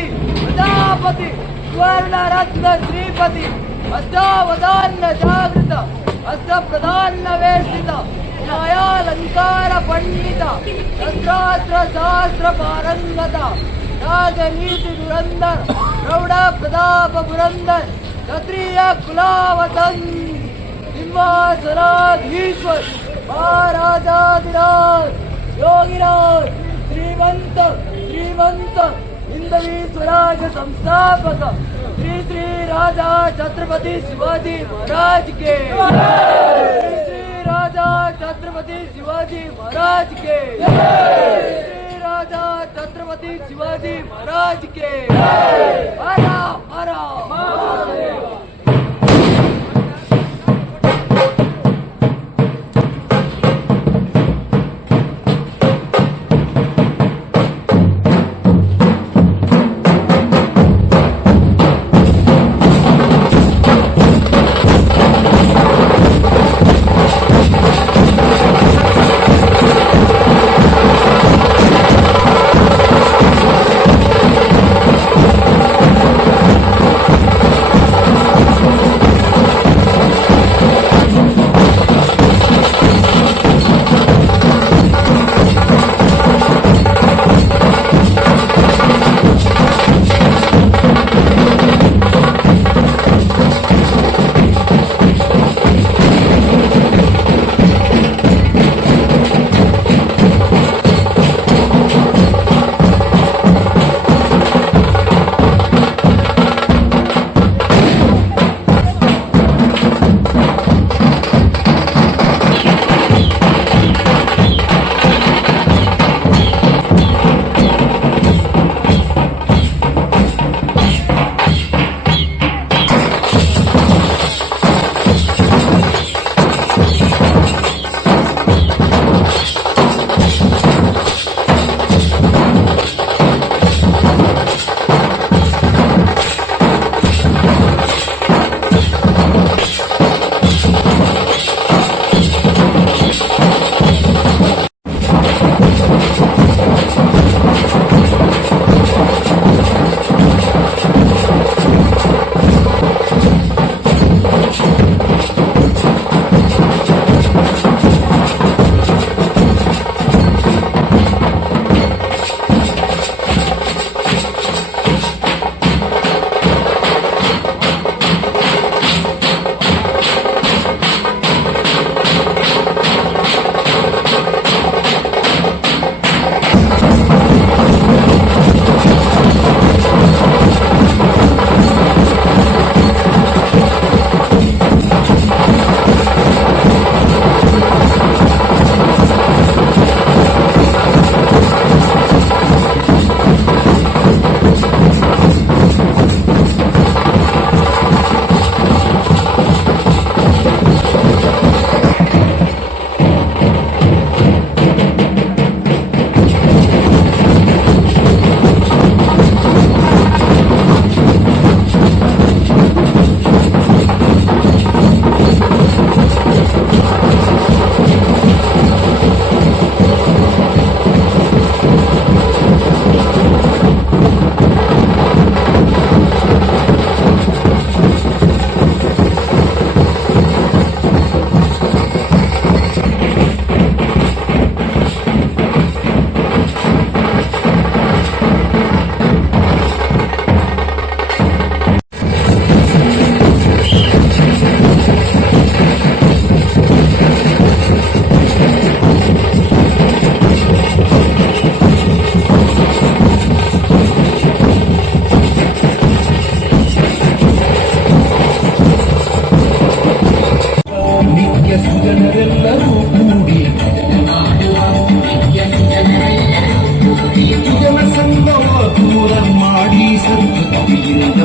ಗಣಪತಿ ಪ್ರಜಾಪತಿ ಸುವರ್ಣ ರತ್ನ ಶ್ರೀಪತಿ ಅಷ್ಟಾವಧಾನ ಜಾಗೃತ ಅಷ್ಟಪ್ರಧಾನ ವೇಷಿತ ನ್ಯಾಯಾಲಂಕಾರ ಪಂಡಿತ ಶಸ್ತ್ರಾಸ್ತ್ರ ಶಾಸ್ತ್ರ ಪಾರಂಗತ ರಾಜನೀತಿ ದುರಂದರ್ ಪ್ರೌಢ ಪ್ರತಾಪ ಪುರಂದರ್ ಕ್ಷತ್ರಿಯ ಕುಲಾವತನ್ ಸಿಂಹಾಸನಾಧೀಶ್ವರ್ ಮಹಾರಾಜಾಧಿರಾಜ್ ಯೋಗಿರಾಜ್ ಶ್ರೀಮಂತ ಹಿಂದವಿ ಸ್ವರಾಜ ಸಂಸ್ಥಾಪಕ ಶ್ರೀ ಶ್ರೀ ರಾಜ ಛತ್ರಪತಿ ಶಿವಾಜಿ ಮಹಾರಾಜ್ ಕೆ ಶ್ರೀ ರಾಜ ಛತ್ರಪತಿ ಶಿವಾಜಿ ಮಹಾರಾಜ್ ಕೆ ಶ್ರೀ ರಾಜ ಛತ್ರಪತಿ ಶಿವಾಜಿ ಮಹಾರಾಜ್ ಕೆ ಹರ ಹರ ಮಹಾದೇವ.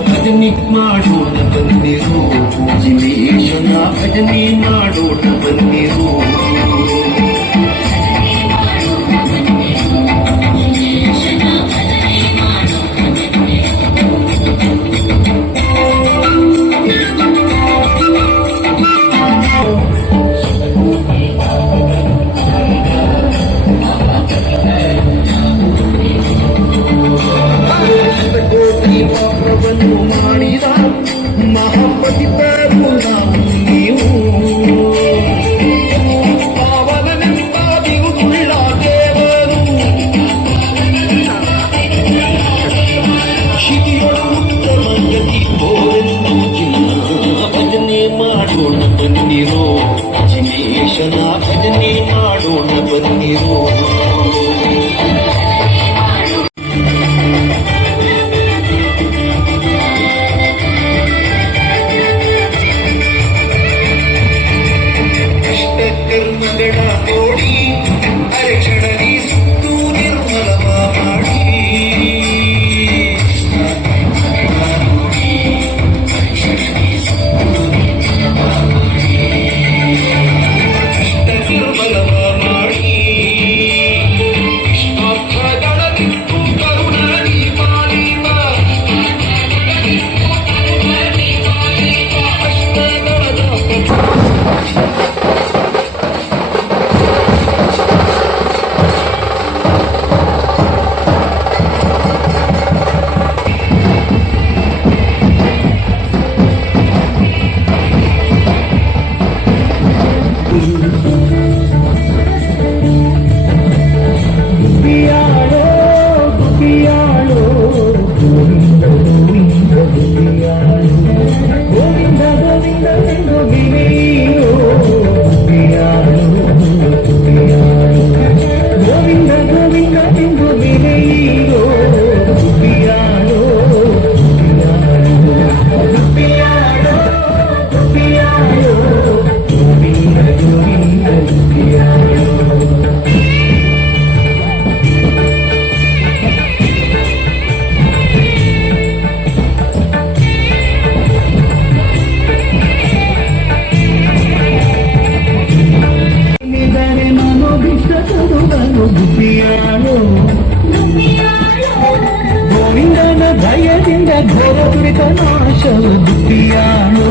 ಭಜನೆ ಮಾಡೋಣ ಬಂದಿರು ಜಿವೇಶನ ಭಜನೆ ಮಾಡೋಣ ಬಂದಿರು ಸಿದ್ದೇಶನ ಭಜನೆ ಮಾಡೋಣ ಬನ್ನಿರು. ಕರ್ಮಗಳ ನೋಡಿ ಅರೆಕ್ಷಣದಿ ಸುತ್ತು ನಿರ್ಮಲವ ಮಾಡಿ ನಿರ್ಮಲವ ಮಾಡಿ ಕೃಷ್ಣಾರ್ಥಗಳ ಬಿಟ್ಟು ಕರುಣಾಡಿ ಪಾಲಿವ ಗೋವಿಂದನ ಭಯದಿಂದ ಘೋರ ದುರಿತ ನಾಶವು ದುಃಖಿಯಾಳೋ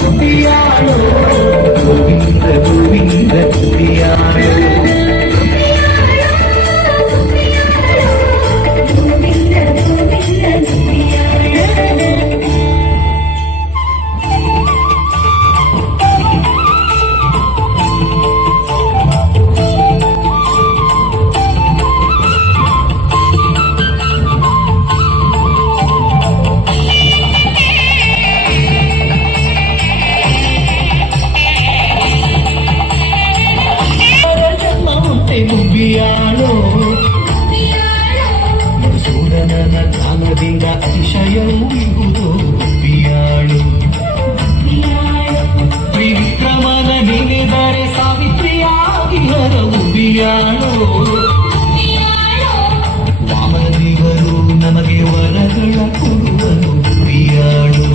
ದುಃಖಿಯಾಳೋ ಗೋವಿಂದ ಗೋವಿಂದ ದುಃಖಿಯಾಳೋ ಸೂರನನ ಜ್ಞಾನದಿಂದ ಅತಿಶಯವು ಇರುವುದು ಗುಬ್ಬಿಯಾಳು ತ್ರಿವಿಕ್ರಮನ ನೆನೆದರೆ ಸಾವಿತ್ರಿಯಾಗಿ ಹರ ಗುಬ್ಬಿಯಾಳು ವಾಮದೇವರು ನಮಗೆ ವರಗಳ ಕೊಡುವನು ಗುಬ್ಬಿಯಾಳು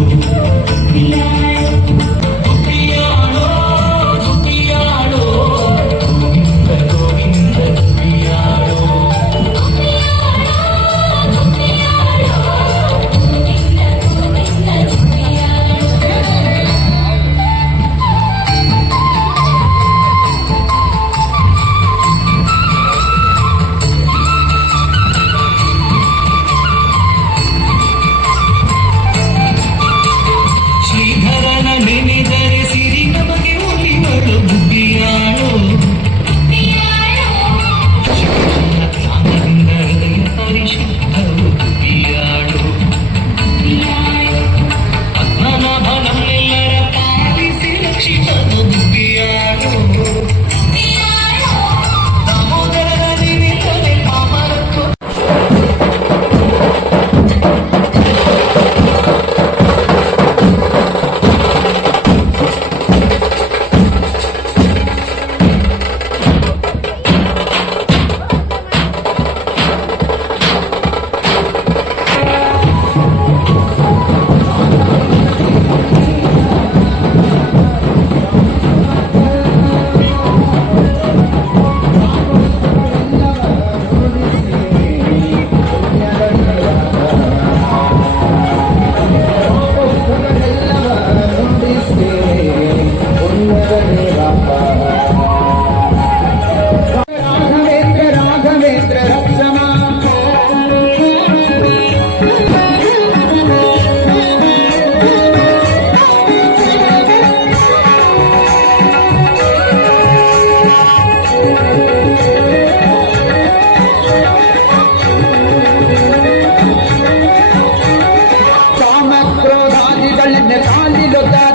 ಕಾಲಿಲೊದ್ದ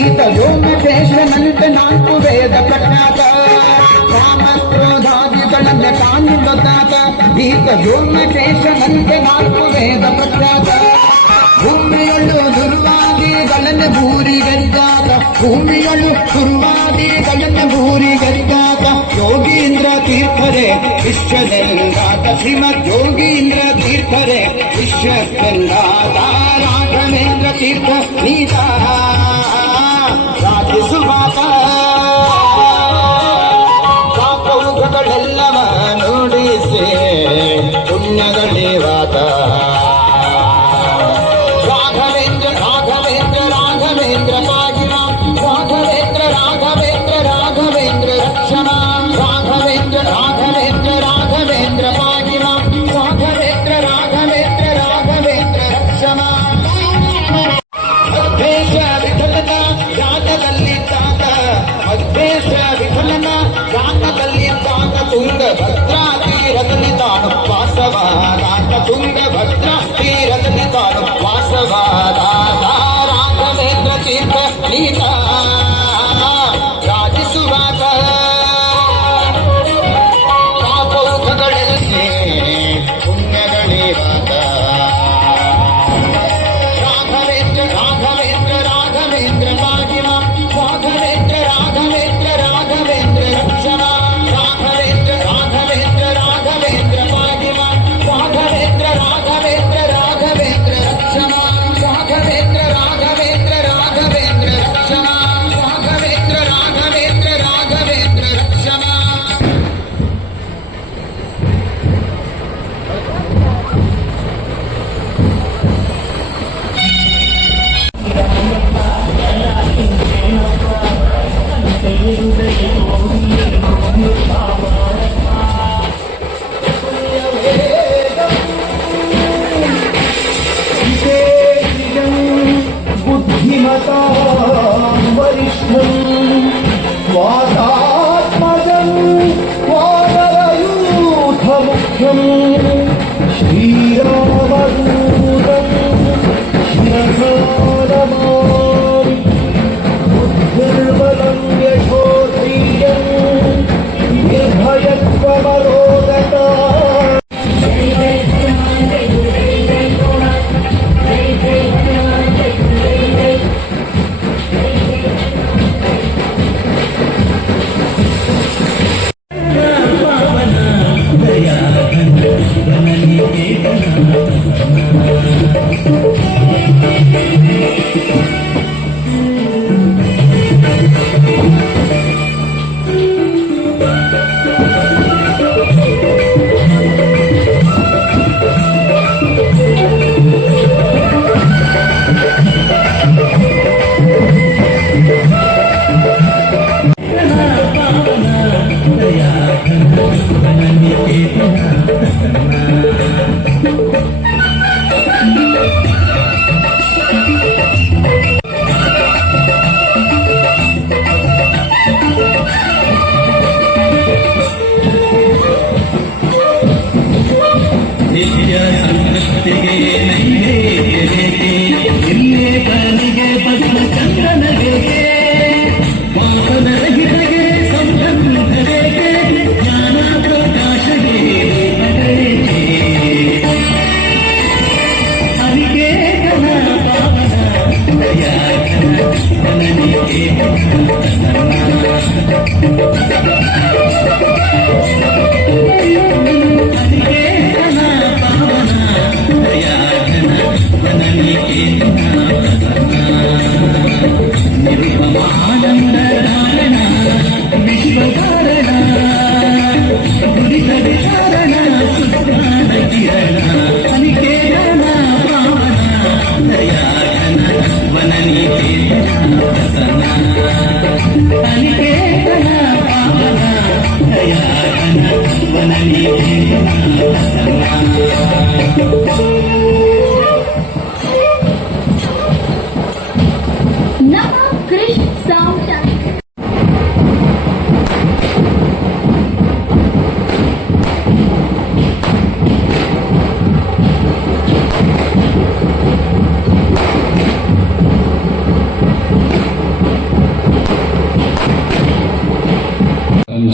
ಈತ ವ್ಯೋಮಕೇಶನಂತೆ ನಾಲ್ಕು ವೇದ ಪ್ರಖ್ಯಾತ ಕಾಮಕ್ರೋಧಾದಿಗಳನ್ನ ಕಾಣಿಬದಾತ ಈತ ವ್ಯೋಮಕೇಶನಂತೆ ನಾಲ್ಕು ವೇದ ಪ್ರಖ್ಯಾತ ಭೂಮಿಯೊಳು ದುರ್ವಾದಿಗಳನ್ನ ಭೂರಿಗರಿಗಾತ ಭೂಮಿಯೊಳು ದುರ್ವಾದಿಗಳನ್ನ ಭೂರಿಗರಿಗಾತ ಯೋಗೀಂದ್ರ ತೀರ್ಥರೇ ವಿಶ್ವದೆಲ್ಲಾತ ಶ್ರೀಮದ್ ಯೋಗೀಂದ್ರ ತೀರ್ಥರೇ ವಿಶ್ವದೆಲ್ಲಾತ ರಾಘವೇಂದ್ರ ತೀರ್ಥ ನೀತ ರಾಜಿಸುವಾತ ಪಾಪವುಗಳೆಲ್ಲವ ನೋಡಿಸಿ ಪುಣ್ಯಗಳಿವಾತ ರಾಘವೇಂದ್ರ ರಾಘವೇಂದ್ರ ರಾಘವೇಂದ್ರ ಪಾಗಿನ ರಾಘವೇಂದ್ರ ರಾಘವೇಂದ್ರ ರಾಘವೇಂದ್ರ ರಕ್ಷಣ ರಾಘವೇಂದ್ರ ರಾಘವೇಂದ್ರ ರಾಘವೇಂದ್ರ ಪಾಗಿನ ರಾಘವೇಂದ್ರ ರಾಘವೇಂದ್ರ ರಾಘವೇಂದ್ರ ರಕ್ಷಣ ಅದ್ವೇಷ ವಿಠಲನ ಜಾತದಲ್ಲಿದ್ದಾಗ ಅದ್ವೇಷ ವಿಠಲನ ಜಾತದಲ್ಲಿದ್ದಾಗ ತುಂಗಭದ್ರಾ ತೀರದಲ್ಲಿ ತಾನು ವಾಸವಾದಾತ ತುಂಗಭದ್ರಾ ತೀರದಲ್ಲಿ ತಾನು ವಾಸವಾದಾತ ರಾಘವೇಂದ್ರ ತೀರ್ಥ ನೀತ ರಾಜಿಸುವಾತ ಪಾಪೌಘಗಳಲ್ಲಿ ಪುಣ್ಯಗಳಿವಾತ ರಾಘವೇಂದ್ರ ರಾಘವೇಂದ್ರ ರಾಘವೇಂದ್ರ ಪಾಗಿನ ರಾಘವೇಂದ್ರ ರಾಘವೇಂದ್ರ ರಾಘವೇಂದ್ರ ರಕ್ಷಣ ರಾಘವೇಂದ್ರ ರಾಘವೇಂದ್ರ ರಾಘವೇಂದ್ರ ಪಾಗಿನ ರಾಘವೇಂದ್ರ ರಾಘವೇಂದ್ರ ರಾಘವೇಂದ್ರ ರಕ್ಷಣ ರಾಘವೇಂದ್ರ ರಾಘವೇಂದ್ರ ರಾಘವೇಂದ್ರ ರಕ್ಷಣ ರಾಘವೇಂದ್ರ ರಾಘವೇಂದ್ರ ರಾಘವೇಂದ್ರ ರಕ್ಷಣ बुद्धिमता वरिष्ठं वातात्मजं वानरयूथमुख्यं श्रीरामदूतं शिरसा नमामि बुद्धिर्बलं यशोधैर्यं निर्भयत्वमरोगता ನಿತ್ಯ ಸಂಕಷ್ಟಿಗೆ ನೈವೇದ್ಯಕ್ಕೆ ಇಲ್ಲೇ ಕನಿಗೆ ಪದ್ಮ ಚಂದ್ರನಿಗೆ ಪಾಪದ ರಹಿತಗೆ ಸಂಬಂಧಕ್ಕೆ ಜ್ಞಾನ ಪ್ರಕಾಶಗೆ ದೀಪಗಳಿಗೆ ಅನಿಕೇತನ ಪಾವನ ದಯಾಕನ ಜನನಿಗೆ ನಿರುಪಮಾನಂದಧಾರಣ ವಿಶ್ವಕಾರಣ ಗುರಿತ ವಿಚಾರಣ ಸುಜ್ಞಾನ ಕಿರಣ ಅನಿಕೇತನ ಪಾವನ ದಯಾಘನ ವನನಿಕೇತನ ಪ್ರಸನ್ನ ಅನಿಕೇತನ ಪಾವನ ದಯಾಘನ ವನನಿಕೇತನ Nama Krish Sound.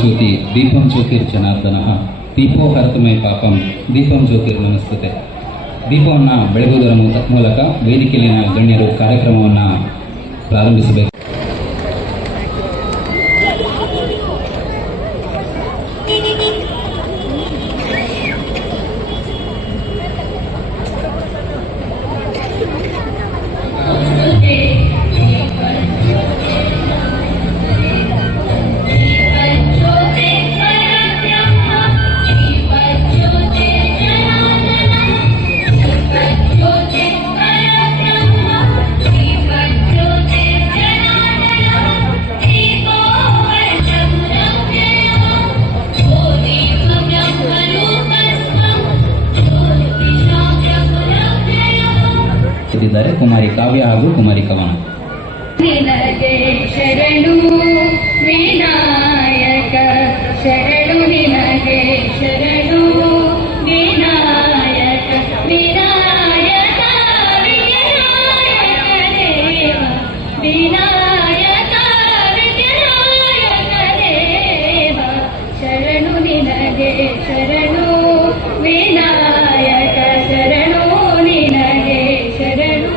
ಜ್ಯೋತಿ ದೀಪಂ ಜ್ಯೋತಿರ್ಜನಾರ್ದನಃ ದೀಪೋ ಹರತಮಯ ಪಾಪಂ ದೀಪಂ ಜ್ಯೋತಿರ್ನಮಸ್ತತೆ. ದೀಪವನ್ನು ಬೆಳಗುವುದರ ಮೂಲಕ ವೇದಿಕೆಯಲ್ಲಿನ ಗಣ್ಯರು ಕಾರ್ಯಕ್ರಮವನ್ನು ಪ್ರಾರಂಭಿಸಬೇಕು. ಕುಮಾರಿ ಕಾವ್ಯ ಹಾಗೂ ಕುಮಾರಿ ಕವನ. ನಿನಗೆ ಶರಣು ವಿನಾಯಕ ಶರಣು ನಿನಗೆ ಶರಣು ವಿನಾಯಕ ವಿನಾಯಕ ವಿನಾಯಕ ದೇವ ವಿನಾಯಕ ವಿನಾಯಕ ದೇವ ಶರಣು ನಿನಗೆ ಶರಣು ವಿನಾಯಕ ಶರಣು ನಿನಗೆ ಶರಣು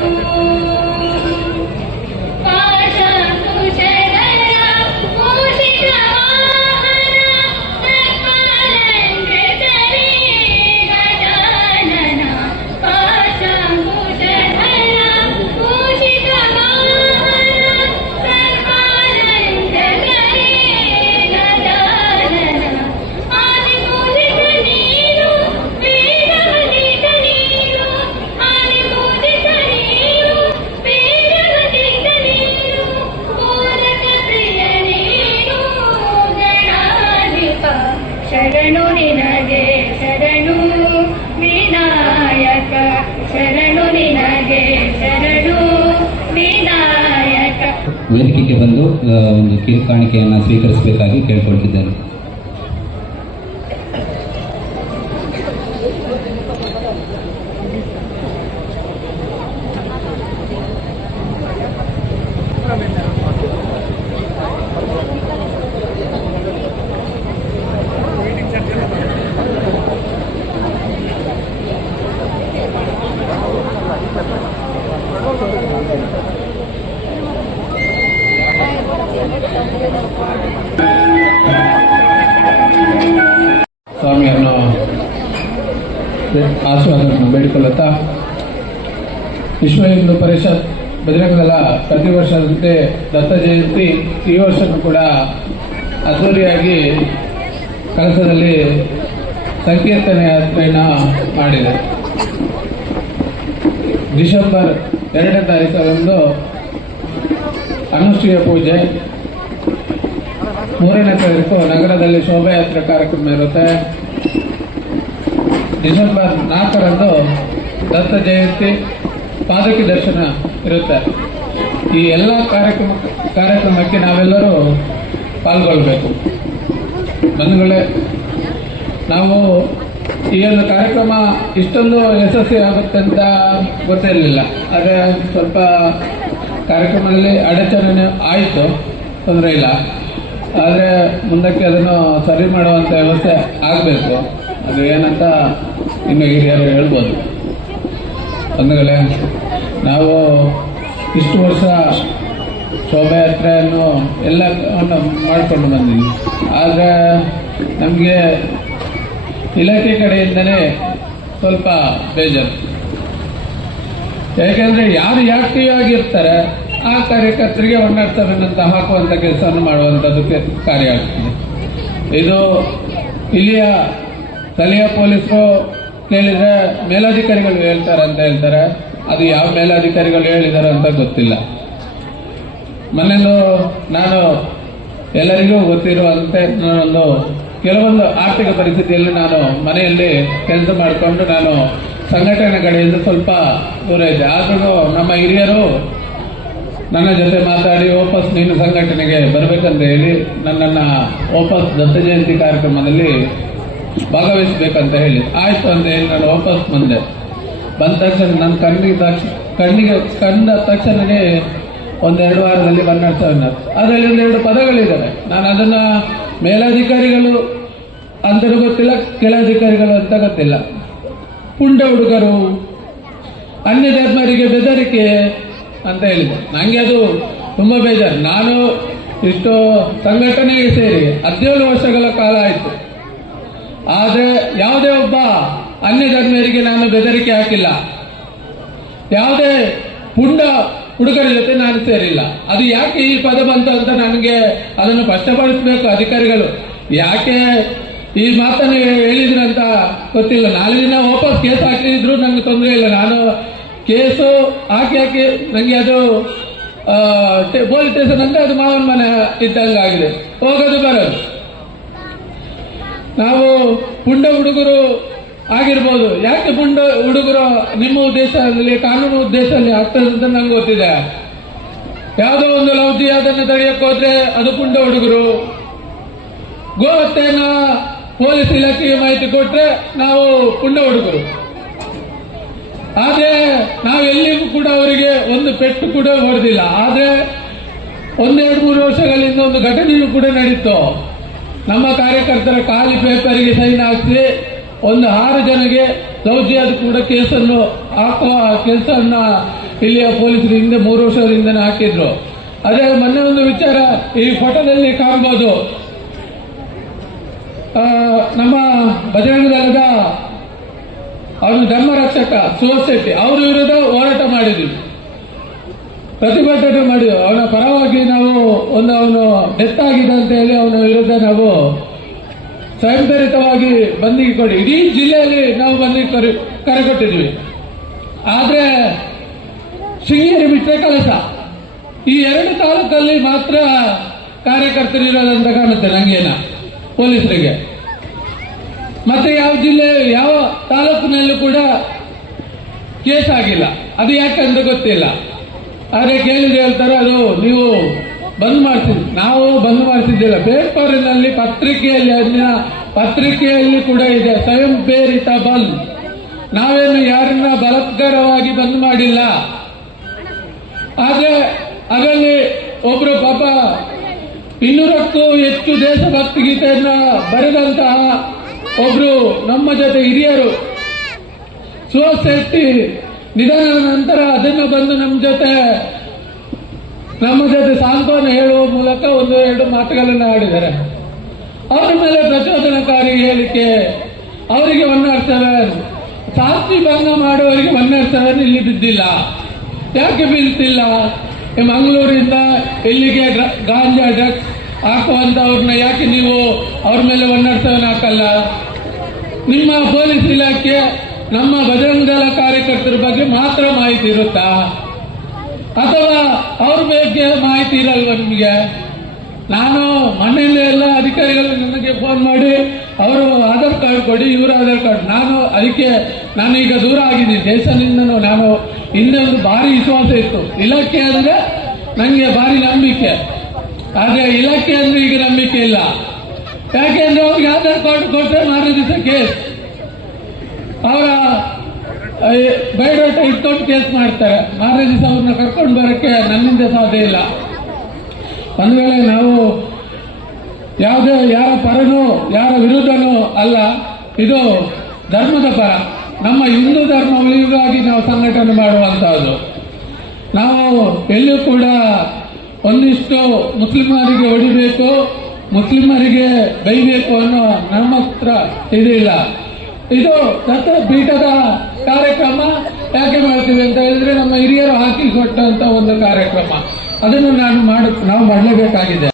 ಶರಣು ನಿನಗೆ ಶರಣು ವಿನಾಯಕ ಶರಣು ನಿನಗೆ ಶರಣು ವಿನಾಯಕ. ವೇದಿಕೆಗೆ ಬಂದು ಒಂದು ಕಿರುಕಾಣಿಕೆಯನ್ನು ಸ್ವೀಕರಿಸಬೇಕಾಗಿ ಕೇಳ್ಕೊಳ್ತಿದ್ದೇನೆ. ಸ್ವಾಮಿಯನ್ನು ಆಶೀರ್ವಾದವನ್ನು ಬೇಡಿಕೊಳ್ಳುತ್ತಾ, ವಿಶ್ವ ಹಿಂದೂ ಪರಿಷತ್ ಬಜರಂಗದಳ ಪ್ರತಿ ವರ್ಷದಂತೆ ದತ್ತ ಜಯಂತಿ ಈ ವರ್ಷವೂ ಕೂಡ ಅದ್ದೂರಿಯಾಗಿ ಕಳಸದಲ್ಲಿ ಸಂಕೀರ್ತನೆ ಯಾತ್ರೆಯನ್ನು ಮಾಡಿದೆ. ಡಿಸೆಂಬರ್ 2ನೇ ತಾರೀಕರಂದು ಅನುಷ್ಠೀಯ ಪೂಜೆ, 3ನೇ ತಾರೀಕು ನಗರದಲ್ಲಿ ಶೋಭಾಯಾತ್ರೆ ಕಾರ್ಯಕ್ರಮ ಇರುತ್ತೆ. ಡಿಸೆಂಬರ್ 4ರಂದು ದತ್ತ ಜಯಂತಿ ಪಾದಕಿ ದರ್ಶನ ಇರುತ್ತೆ. ಈ ಎಲ್ಲ ಕಾರ್ಯಕ್ರಮಕ್ಕೆ ನಾವೆಲ್ಲರೂ ಪಾಲ್ಗೊಳ್ಬೇಕು. ಬಂಧುಗಳೇ, ನಾವು ಈ ಒಂದು ಕಾರ್ಯಕ್ರಮ ಇಷ್ಟೊಂದು ಯಶಸ್ವಿ ಆಗುತ್ತೆ ಅಂತ ಗೊತ್ತಿರಲಿಲ್ಲ. ಆದರೆ ಸ್ವಲ್ಪ ಕಾರ್ಯಕ್ರಮದಲ್ಲಿ ಅಡಚಣೆ ಆಯಿತು, ತೊಂದರೆ ಇಲ್ಲ. ಆದರೆ ಮುಂದಕ್ಕೆ ಅದನ್ನು ಸರಿ ಮಾಡುವಂಥ ವ್ಯವಸ್ಥೆ ಆಗಬೇಕು. ಅದು ಏನಂತ ಇನ್ನು ಹಿರಿಯರು ಹೇಳ್ಬೋದು. ಬಂಧುಗಳೇ, ನಾವು ಇಷ್ಟು ವರ್ಷ ಶೋಭಾಯಾತ್ರೆಯನ್ನು ಎಲ್ಲವನ್ನು ಮಾಡಿಕೊಂಡು ಬಂದಿದ್ವಿ. ಆದರೆ ನಮಗೆ ಇಲಾಖೆ ಕಡೆಯಿಂದನೇ ಸ್ವಲ್ಪ ಬೇಜಾರು. ಯಾಕೆಂದರೆ ಯಾರು ಆಕ್ಟಿವ್ ಆಗಿರ್ತಾರೆ ಆ ಕಾರ್ಯಕರ್ತರಿಗೆ 107 ಅಂತ ಹಾಕುವಂಥ ಕೆಲಸವನ್ನು ಮಾಡುವಂಥದ್ದು ಕಾರ್ಯ ಆಗ್ತದೆ. ಇದು ಇಲ್ಲಿಯ ಸ್ಥಳೀಯ ಪೊಲೀಸರು ಕೇಳಿದರೆ ಮೇಲಾಧಿಕಾರಿಗಳು ಹೇಳ್ತಾರೆ ಅಂತ ಹೇಳ್ತಾರೆ. ಅದು ಯಾವ ಮೇಲಾಧಿಕಾರಿಗಳು ಹೇಳಿದ್ದಾರೆ ಅಂತ ಗೊತ್ತಿಲ್ಲ. ಮೊನ್ನೆಂದು ನಾನು ಎಲ್ಲರಿಗೂ ಗೊತ್ತಿರುವಂತೆ ನಾನೊಂದು ಕೆಲವೊಂದು ಆರ್ಥಿಕ ಪರಿಸ್ಥಿತಿಯಲ್ಲಿ ನಾನು ಮನೆಯಲ್ಲಿ ಕೆಲಸ ಮಾಡಿಕೊಂಡು ನಾನು ಸಂಘಟನೆ ಕಡೆಯಿಂದ ಸ್ವಲ್ಪ ದೂರ ಇದ್ದೆ. ಆದರೂ ನಮ್ಮ ಹಿರಿಯರು ನನ್ನ ಜೊತೆ ಮಾತಾಡಿ ವಾಪಸ್ ನೀನು ಸಂಘಟನೆಗೆ ಬರಬೇಕಂತ ಹೇಳಿ ನನ್ನನ್ನು ವಾಪಸ್ ದತ್ತ ಜಯಂತಿ ಕಾರ್ಯಕ್ರಮದಲ್ಲಿ ಭಾಗವಹಿಸಬೇಕಂತ ಹೇಳಿ ಆಯಿತು ಅಂತ ಹೇಳಿ ನಾನು ವಾಪಸ್ ಬಂದೆ. ಬಂದ ತಕ್ಷಣ ನನ್ನ ಕಣ್ಣಿಗೆ ಕಂಡ ತಕ್ಷಣವೇ 1-2 ವಾರದಲ್ಲಿ 107. ಅದರಲ್ಲಿ 1-2 ಪದಗಳಿದ್ದಾವೆ. ನಾನು ಅದನ್ನು ಮೇಲಧಿಕಾರಿಗಳು ಅಂತ ಗೊತ್ತಿಲ್ಲ, ಕೆಳಧಿಕಾರಿಗಳು ಅಂತ ಗೊತ್ತಿಲ್ಲ. ಪುಂಡ ಹುಡುಗರು, ಅನ್ಯ ಧರ್ಮರಿಗೆ ಬೆದರಿಕೆ ಅಂತ ಹೇಳಿದೆ. ನನಗೆ ಅದು ತುಂಬ ಬೇಜಾರು. ನಾನು ಇಷ್ಟು ಸಂಘಟನೆಗೆ ಸೇರಿ 17 ವರ್ಷಗಳ ಕಾಲ ಆಯಿತು. ಆದರೆ ಯಾವುದೇ ಒಬ್ಬ ಅನ್ಯ ಧರ್ಮೀಯರಿಗೆ ನಾನು ಬೆದರಿಕೆ ಹಾಕಿಲ್ಲ. ಯಾವುದೇ ಪುಂಡ ಹುಡುಗರ ಜೊತೆ ನಾನು ಸೇರಿಲ್ಲ. ಅದು ಯಾಕೆ ಈ ಪದ ಬಂತು ಅಂತ ನನಗೆ ಅದನ್ನು ಸ್ಪಷ್ಟಪಡಿಸಬೇಕು ಅಧಿಕಾರಿಗಳು. ಯಾಕೆ ಈ ಮಾತನ್ನು ಹೇಳಿದ್ರು ಅಂತ ಗೊತ್ತಿಲ್ಲ. 4 ದಿನ ವಾಪಸ್ ಕೇಸ್ ಹಾಕಿದ್ರು ನನಗೆ ತೊಂದರೆ ಇಲ್ಲ. ನಾನು ಕೇಸು ಹಾಕಿ ನನಗೆ ಅದು ಪೊಲೀಸ್ ಸ್ಟೇಷನ್ ಅಂದ್ರೆ ಅದು ಮಾವನ ಮನೆ ಇದ್ದಂಗಾಗಿದೆ, ಹೋಗೋದು ಬರೋದು. ನಾವು ಪುಂಡ ಹುಡುಗರು ಆಗಿರ್ಬೋದು. ಯಾಕೆ ಪುಂಡ ಹುಡುಗರು ನಿಮ್ಮ ಉದ್ದೇಶದಲ್ಲಿ, ಕಾನೂನು ಉದ್ದೇಶದಲ್ಲಿ ಆಗ್ತದೆ ಅಂತ ನಂಗೆ ಗೊತ್ತಿದೆ. ಯಾವುದೋ ಒಂದು ಲೌಜಿ ಅದನ್ನು ತಡೆಯಕ್ಕೆ ಹೋದ್ರೆ ಅದು ಪುಂಡ ಹುಡುಗರು. ಗೋಹತ್ಯೆನ ಪೊಲೀಸ್ ಇಲಾಖೆಗೆ ಮಾಹಿತಿ ಕೊಟ್ರೆ ನಾವು ಪುಂಡ ಹುಡುಗರು. ಆದ್ರೆ ನಾವು ಎಲ್ಲಿಗೂ ಕೂಡ ಅವರಿಗೆ ಒಂದು ಪೆಟ್ಟು ಕೂಡ ಹೊಡೆದಿಲ್ಲ. ಆದ್ರೆ 1-2-3 ವರ್ಷಗಳಿಂದ ಒಂದು ಘಟನೆಯೂ ಕೂಡ ನಡೀತು. ನಮ್ಮ ಕಾರ್ಯಕರ್ತರ ಖಾಲಿ ಪೇಪರಿಗೆ ಸೈನ್ ಹಾಕಿಸಿ ಒಂದು 6 ಜನಗೆ ಲೌಜಿಯಾದ ಕೂಡ ಕೇಸನ್ನು ಹಾಕುವ ಕೆಲಸವನ್ನ ಇಲ್ಲಿಯ ಪೊಲೀಸರು ಹಿಂದೆ 3 ವರ್ಷದಿಂದನೇ ಹಾಕಿದ್ರು. ಅದೇ ಮೊನ್ನೆ ಒಂದು ವಿಚಾರ ಈ ಫೋಟೋದಲ್ಲಿ ಕಾಣಬಹುದು. ನಮ್ಮ ಬಜರಂಗ ದಳದ ಅವನು ಧರ್ಮ ರಕ್ಷಕ ಸುಭಾಷ್ ಶೆಟ್ಟಿ ಅವ್ರ ವಿರುದ್ಧ ಹೋರಾಟ ಮಾಡಿದ್ವಿ, ಪ್ರತಿಭಟನೆ ಮಾಡಿದ್ವಿ. ಅವನ ಪರವಾಗಿ ನಾವು ಅವನು ಡೆತ್ ಆಗಿದೆ ಅಂತ ಹೇಳಿ ಅವನ ವಿರುದ್ಧ ನಾವು ಸ್ವಯಂಪ್ರೇರಿತವಾಗಿ ಬಂದಿಗೆ ಕೊಡಿ ಇಡೀ ಜಿಲ್ಲೆಯಲ್ಲಿ ನಾವು ಬಂದಿಗೆ ಕರೆ ಕೊಟ್ಟಿದ್ವಿ. ಆದ್ರೆ ಶೃಂಗೇರಿ ಬಿಟ್ಟರೆ ಕಳಸ ಈ 2 ತಾಲೂಕಲ್ಲಿ ಮಾತ್ರ ಕಾರ್ಯಕರ್ತರು ಇರೋದಂತ ಕಾಣುತ್ತೆ ನಂಗೇನ ಪೊಲೀಸರಿಗೆ. ಮತ್ತೆ ಯಾವ ಜಿಲ್ಲೆ ಯಾವ ತಾಲೂಕಿನಲ್ಲೂ ಕೂಡ ಕೇಸ್ ಆಗಿಲ್ಲ. ಅದು ಯಾಕಂತ ಗೊತ್ತಿಲ್ಲ. ಆದ್ರೆ ಕೇಳಿದ್ರೆ ಹೇಳ್ತಾರೆ ಅದು ನೀವು ಬಂದ್ ಮಾಡ್ತಿದ್ವಿ. ನಾವು ಬಂದ್ ಮಾಡ್ತಿದ್ದಿಲ್ಲ. ಪೇಪರಿನಲ್ಲಿ ಪತ್ರಿಕೆಯಲ್ಲಿ ಕೂಡ ಇದೆ ಸ್ವಯಂ ಪ್ರೇರಿತ ಬಂದ್. ನಾವೇನು ಯಾರನ್ನ ಬಲಾತ್ಕಾರವಾಗಿ ಬಂದ್ ಮಾಡಿಲ್ಲ. ಆದ್ರೆ ಅದರಲ್ಲಿ ಒಬ್ರು ಪಾಪ 200ಕ್ಕೂ ಹೆಚ್ಚು ದೇಶಭಕ್ತಿ ಗೀತೆಯನ್ನ ಬರೆದಂತಹ ಒಬ್ರು ನಮ್ಮ ಜೊತೆ ಹಿರಿಯರು ಸುಭಾಷ್ ಶೆಟ್ಟಿ ನಿಧನದ ನಂತರ ಅದನ್ನು ಬಂದು ನಮ್ಮ ಜೊತೆ ಸಾಂತ್ವನ ಹೇಳುವ ಮೂಲಕ 1-2 ಮಾತುಗಳನ್ನು ಆಡಿದ್ದಾರೆ. ಅವರ ಮೇಲೆ ಪ್ರಚೋದನಕಾರಿ ಹೇಳಿಕೆ, ಅವರಿಗೆ 107 ಶಾಸ್ತಿ ಭಂಗ ಮಾಡುವವರಿಗೆ 107 ಇಲ್ಲಿ ಬಿದ್ದಿಲ್ಲ. ಯಾಕೆ ಬೀಳ್ತಿಲ್ಲ? ಮಂಗಳೂರಿಂದ ಇಲ್ಲಿಗೆ ಗಾಂಜಾ ಡ್ರಗ್ಸ್ ಹಾಕುವಂತವ್ರನ್ನ ಯಾಕೆ ನೀವು ಅವ್ರ ಮೇಲೆ 107 ಹಾಕಲ್ಲ? ನಿಮ್ಮ ಪೊಲೀಸ್ ಇಲಾಖೆ ನಮ್ಮ ಬಜರಂಗ ದಳ ಕಾರ್ಯಕರ್ತರ ಬಗ್ಗೆ ಮಾತ್ರ ಮಾಹಿತಿ ಇರುತ್ತಾ, ಅಥವಾ ಅವ್ರ ಬಗ್ಗೆ ಮಾಹಿತಿ ಇರಲ್ವ ನಿಮಗೆ? ನಾನು ಮನೆಯಲ್ಲೇ ಎಲ್ಲ ಅಧಿಕಾರಿಗಳು ನನಗೆ ಫೋನ್ ಮಾಡಿ ಅವರು ಆಧಾರ್ ಕಾರ್ಡ್ ಕೊಡಿ, ಇವರ ಆಧಾರ್ ಕಾರ್ಡ್. ನಾನು ಈಗ ದೂರ ಆಗಿದ್ದೀನಿ ದೇಶದಿಂದನೂ. ನಾನು ಹಿಂದೆ ಒಂದು ಭಾರಿ ವಿಶ್ವಾಸ ಇತ್ತು. ಇಲಾಖೆ ಅಂದ್ರೆ ನನಗೆ ಭಾರಿ ನಂಬಿಕೆ. ಆದ್ರೆ ಇಲಾಖೆ ಅಂದ್ರೆ ಈಗ ನಂಬಿಕೆ ಇಲ್ಲ. ಯಾಕೆಂದ್ರೆ ಅವ್ರಿಗೆ ಆಧಾರ್ ಕಾರ್ಡ್ ಕೊಟ್ಟರೆ ಮಾರನೇ ದಿವಸ ಕೇಸ್, ಅವರ ಬಯೋಡಾಟಾ ಇಟ್ಕೊಂಡು ಕೇಸ್ ಮಾಡ್ತಾರೆ. ಮಾರನೇ ದಿವಸ ಅವ್ರನ್ನ ಕರ್ಕೊಂಡು ಬರೋಕ್ಕೆ ನನ್ನಿಂದ ಸಾಧ್ಯ ಇಲ್ಲ. ಒಂದು ವೇಳೆ ನಾವು ಯಾವುದೇ ಯಾರ ಪರನೂ ಯಾರ ವಿರುದ್ಧನೂ ಅಲ್ಲ, ಇದು ಧರ್ಮದ ಪರ, ನಮ್ಮ ಹಿಂದೂ ಧರ್ಮ ಉಳಿಯುವುದಾಗಿ ನಾವು ಸಂಘಟನೆ ಮಾಡುವಂತಹದ್ದು. ನಾವು ಎಲ್ಲೂ ಕೂಡ ಒಂದಿಷ್ಟು ಮುಸ್ಲಿಮರಿಗೆ ಹೊಡಿಬೇಕು, ಮುಸ್ಲಿಮರಿಗೆ ಬೈಬೇಕು ಅನ್ನೋ ನಮ್ಮ ಹತ್ರ ಇದಿಲ್ಲ. ಇದು ದತ್ತ ಪೀಠದ ಕಾರ್ಯಕ್ರಮ ಯಾಕೆ ಮಾಡ್ತೀವಿ ಅಂತ ಹೇಳಿದ್ರೆ ನಮ್ಮ ಹಿರಿಯರು ಹಾಕಿ ಕೊಟ್ಟಂತ ಒಂದು ಕಾರ್ಯಕ್ರಮ. ಅದನ್ನು ನಾವು ಮಾಡಲೇಬೇಕಾಗಿದೆ.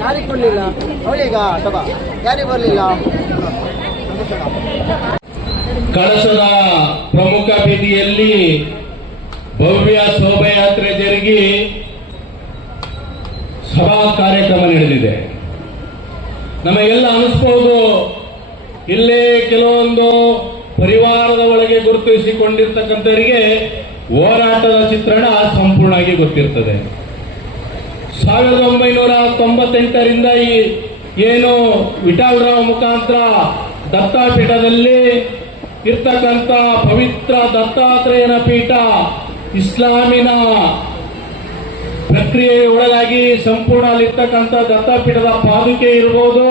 ಯಾರಿಗೆ ಕೊಡ್ಲಿಲ್ಲ ಅವಳೀಗ ತಗೋ, ಯಾರಿಗೆ ಬರಲಿಲ್ಲ? ಕಳಸದ ಪ್ರಮುಖ ಬೀದಿಯಲ್ಲಿ ಭವ್ಯ ಶೋಭಾಯಾತ್ರೆ ಜರುಗಿ ಸಭಾ ಕಾರ್ಯಕ್ರಮ ನಡೆದಿದೆ. ನಮಗೆಲ್ಲ ಅನಿಸ್ಬಹುದು, ಇಲ್ಲೇ ಕೆಲವೊಂದು ಪರಿವಾರದ ಒಳಗೆ ಗುರುತಿಸಿಕೊಂಡಿರ್ತಕ್ಕಂಥವರಿಗೆ ಹೋರಾಟದ ಚಿತ್ರಣ ಸಂಪೂರ್ಣವಾಗಿ ಗೊತ್ತಿರ್ತದೆ. 1998ರಿಂದ ಈ ಏನು ವಿಠಲರಾವ್ ಮುಖಾಂತರ ದತ್ತಾಪೀಠದಲ್ಲಿ ಇರ್ತಕ್ಕಂಥ ಪವಿತ್ರ ದತ್ತಾತ್ರೇಯನ ಪೀಠ ಇಸ್ಲಾಮಿನ ಪ್ರಕ್ರಿಯೆಗೆ ಒಳಗಾಗಿ ಸಂಪೂರ್ಣ ಅಲ್ಲಿರ್ತಕ್ಕಂಥ ದತ್ತಾಪೀಠದ ಪಾದುಕೆ ಇರ್ಬೋದು,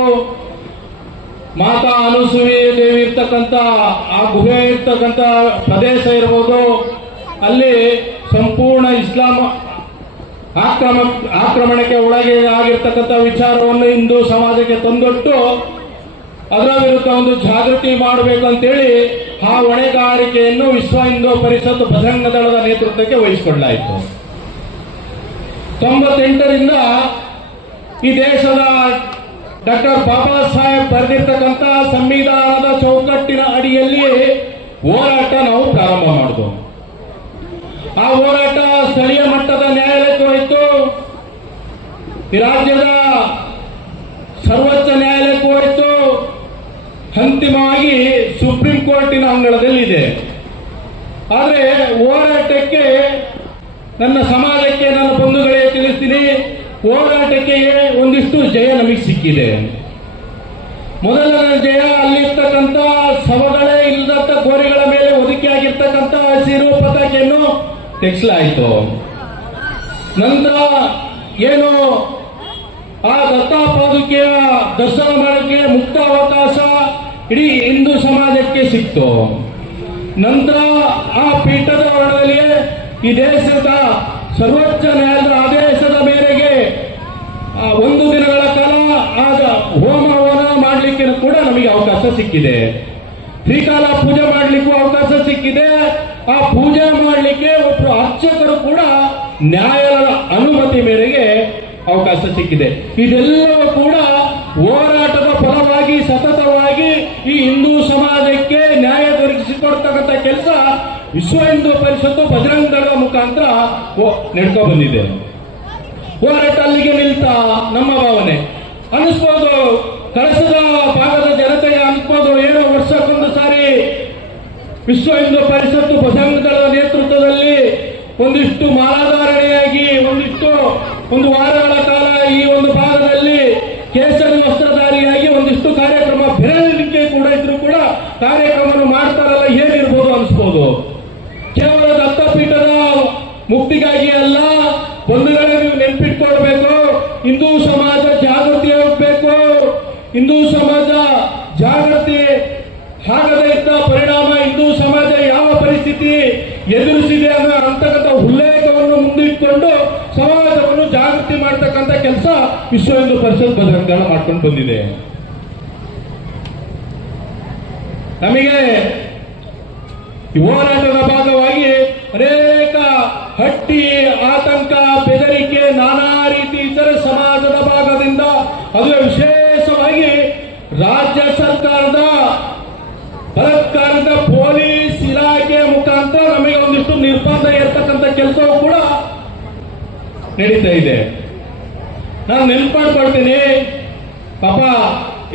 ಮಾತಾ ಅನುಸೂಯೆ ದೇವಿ ಇರ್ತಕ್ಕಂಥ ಆ ಗುಹೆ ಇರ್ತಕ್ಕಂಥ ಪ್ರದೇಶ ಇರ್ಬೋದು, ಅಲ್ಲಿ ಸಂಪೂರ್ಣ ಇಸ್ಲಾಂ ಆಕ್ರಮಣಕ್ಕೆ ಒಳಗೆ ಆಗಿರ್ತಕ್ಕಂಥ ವಿಚಾರವನ್ನು ಹಿಂದೂ ಸಮಾಜಕ್ಕೆ ತಂದೊಟ್ಟು ಅದರ ವಿರುದ್ಧ ಒಂದು ಜಾಗೃತಿ ಮಾಡಬೇಕು ಅಂತೇಳಿ ಆ ಹೊಣೆಗಾರಿಕೆಯನ್ನು ವಿಶ್ವ ಹಿಂದೂ ಪರಿಷತ್ ಬಜರಂಗ ದಳದ ನೇತೃತ್ವಕ್ಕೆ ವಹಿಸಿಕೊಳ್ಳಲಾಯಿತು. 98ರಿಂದ ಈ ದೇಶದ ಡಾಕ್ಟರ್ ಬಾಬಾ ಸಾಹೇಬ್ ಬರೆದಿರ್ತಕ್ಕಂಥ ಸಂವಿಧಾನದ ಚೌಕಟ್ಟಿನ ಅಡಿಯಲ್ಲಿ ಹೋರಾಟ ನಾವು ಪ್ರಾರಂಭ ಮಾಡಿದ್ವು. ಆ ಹೋರಾಟ ಸ್ಥಳೀಯ ಮಟ್ಟದ ನ್ಯಾಯಾಲಯಕ್ಕೆ ಹೋಯಿತು, ಈ ರಾಜ್ಯದ ಸರ್ವೋಚ್ಚ ನ್ಯಾಯಾಲಯಕ್ಕೆ ಹೋಯಿತು, ಅಂತಿಮವಾಗಿ ಸುಪ್ರೀಂ ಕೋರ್ಟಿನ ಅಂಗಳದಲ್ಲಿದೆ. ಆದರೆ ಹೋರಾಟಕ್ಕೆ ನನ್ನ ಸಮಾಜಕ್ಕೆ ನನ್ನ ಬಂಧುಗಳಿಗೆ ತಿಳಿಸ್ತೀನಿ, ಹೋರಾಟಕ್ಕೆ ಒಂದಿಷ್ಟು ಜಯ ನಮಗೆ ಸಿಕ್ಕಿದೆ. ಮೊದಲನೇ ಜಯ ಅಲ್ಲಿರ್ತಕ್ಕಂಥ ಶವಗಳೇ ಇಲ್ಲದಂತ ಗೋರಿಗಳ ಮೇಲೆ ಒದಗಿಯಾಗಿರ್ತಕ್ಕಂಥ ಹಸಿರು ಪತಾಕೆಯನ್ನು ತೆಗೆಸಲಾಯಿತು. ನಂತರ ಏನು ಆ ದತ್ತಾಪಾದುಕೆಯ ದರ್ಶನ ಮಾಡೋಕ್ಕೆ ಮುಕ್ತ ಅವಕಾಶ ಇಡೀ ಹಿಂದೂ ಸಮಾಜಕ್ಕೆ ಸಿಕ್ತು. ನಂತರ ಆ ಪೀಠದ ಹೊರಡದಲ್ಲಿ ಈ ದೇಶದ ಸರ್ವೋಚ್ಚ ನ್ಯಾಯಾಲಯದ ಆದೇಶದ ಮೇರೆಗೆ 1 ದಿನಗಳ ಕಾಲ ಆದ ಹೋಮ ಹವನ ಮಾಡಲಿಕ್ಕೆ ಕೂಡ ನಮಗೆ ಅವಕಾಶ ಸಿಕ್ಕಿದೆ. ತ್ರಿಕಾಲ ಪೂಜೆ ಮಾಡಲಿಕ್ಕೂ ಅವಕಾಶ ಸಿಕ್ಕಿದೆ. ಆ ಪೂಜೆ ಮಾಡಲಿಕ್ಕೆ ಒಬ್ಬರು ಅರ್ಚಕರು ಕೂಡ ನ್ಯಾಯಾಲಯದ ಅನುಮತಿ ಮೇರೆಗೆ ಅವಕಾಶ ಸಿಕ್ಕಿದೆ. ಇದೆಲ್ಲವೂ ಕೂಡ ಹೋರಾಟದ ಫಲವಾಗಿ ಸತತವಾಗಿ ಈ ಹಿಂದೂ ಸಮಾಜಕ್ಕೆ ನ್ಯಾಯ ದೊರಕಿಸಿಕೊಡ್ತಕ್ಕಂಥ ಕೆಲಸ ವಿಶ್ವ ಹಿಂದೂ ಪರಿಷತ್ತು ಬಜರಂಗ ದಳದ ಮುಖಾಂತರ ನಡ್ಕೊಂಡು ಬಂದಿದೆ. ಹೋರಾಟ ಅಲ್ಲಿಗೆ ನಿಲ್ತಾ ನಮ್ಮ ಭಾವನೆ ಅನಿಸ್ಬೋದು, ಕಳಸದ ಭಾಗದ ಜನತೆಗೆ ಅನಿಸ್ಬೋದು, 7 ವರ್ಷಕ್ಕೊಂದು ಸಾರಿ ವಿಶ್ವ ಹಿಂದೂ ಪರಿಷತ್ತು ಬಜರಂಗ ದಳದ ನೇತೃತ್ವದಲ್ಲಿ ಒಂದಿಷ್ಟು ಮಾಲಾಧಾರಣೆಯಾಗಿ ಒಂದು ವಾರಗಳ ಕಾಲ ಈ ಒಂದು ಭಾಗದಲ್ಲಿ ಕೇಸರಿ ವಸ್ತ್ರಧಾರಿಯಾಗಿ ಒಂದಿಷ್ಟು ಕಾರ್ಯಕ್ರಮ ಬೆರಳಿಕೆ ಕೂಡ ಇದ್ರು ಕೂಡ ಕಾರ್ಯಕ್ರಮವನ್ನು ಮಾಡ್ತಾರಲ್ಲ, ಏನಿರ್ಬೋದು ಅನಿಸ್ಬೋದು. ಕೇವಲ ದತ್ತಪೀಠದ ಮುಕ್ತಿಗಾಗಿ ಅಲ್ಲ, ಬಂಧುಗಳೇ ನೀವು ನೆನ್ಪಿಟ್ಕೊಳ್ಬೇಕು, ಹಿಂದೂ ಸಮಾಜ ಜಾಗೃತಿ ಹೋಗ್ಬೇಕು. ಹಿಂದೂ ಸಮಾಜ ಜಾಗೃತಿ ಆಗದೇ ಇದ್ದ ಪರಿಣಾಮ ಹಿಂದೂ ಸಮಾಜ ಯಾವ ಪರಿಸ್ಥಿತಿ ಎದುರಿಸಿದೆ ಅನ್ನೋ ಅಂತಕ್ಕಂಥ ಉಲ್ಲೇಖವನ್ನು ಮುಂದಿಟ್ಟುಕೊಂಡು ಸಮಾಜವನ್ನು ಜಾಗೃತಿ ಮಾಡತಕ್ಕಂಥ ಕೆಲಸ ವಿಶ್ವ ಹಿಂದೂ ಪರಿಷತ್ ಬಜರಂಗ ದಳ ಮಾಡ್ಕೊಂಡು ಬಂದಿದೆ. ನಮಗೆ ಈ ಹೋರಾಟದ ಭಾಗವಾಗಿ ಅನೇಕ ಹಟ್ಟಿ, ಆತಂಕ, ಬೆದರಿಕೆ, ನಾನಾ ರೀತಿ ಇತರ ಸಮಾಜದ ಭಾಗದಿಂದ, ಅದು ವಿಶೇಷವಾಗಿ ರಾಜ್ಯ ಸರ್ಕಾರದ ಬಲಾತ್ಕಾರದ ಪೊಲೀಸ್ ಇಲಾಖೆ ಮುಖಾಂತರ ನಮಗೆ ಒಂದಿಷ್ಟು ನಿರ್ಬಂಧ ಇರ್ತಕ್ಕಂಥ ಕೆಲಸವೂ ಕೂಡ ನಡೀತಾ ಇದೆ. ನಾನು ನೆನಪು ಮಾಡ್ಕೊಳ್ತೀನಿ, ಪಾಪ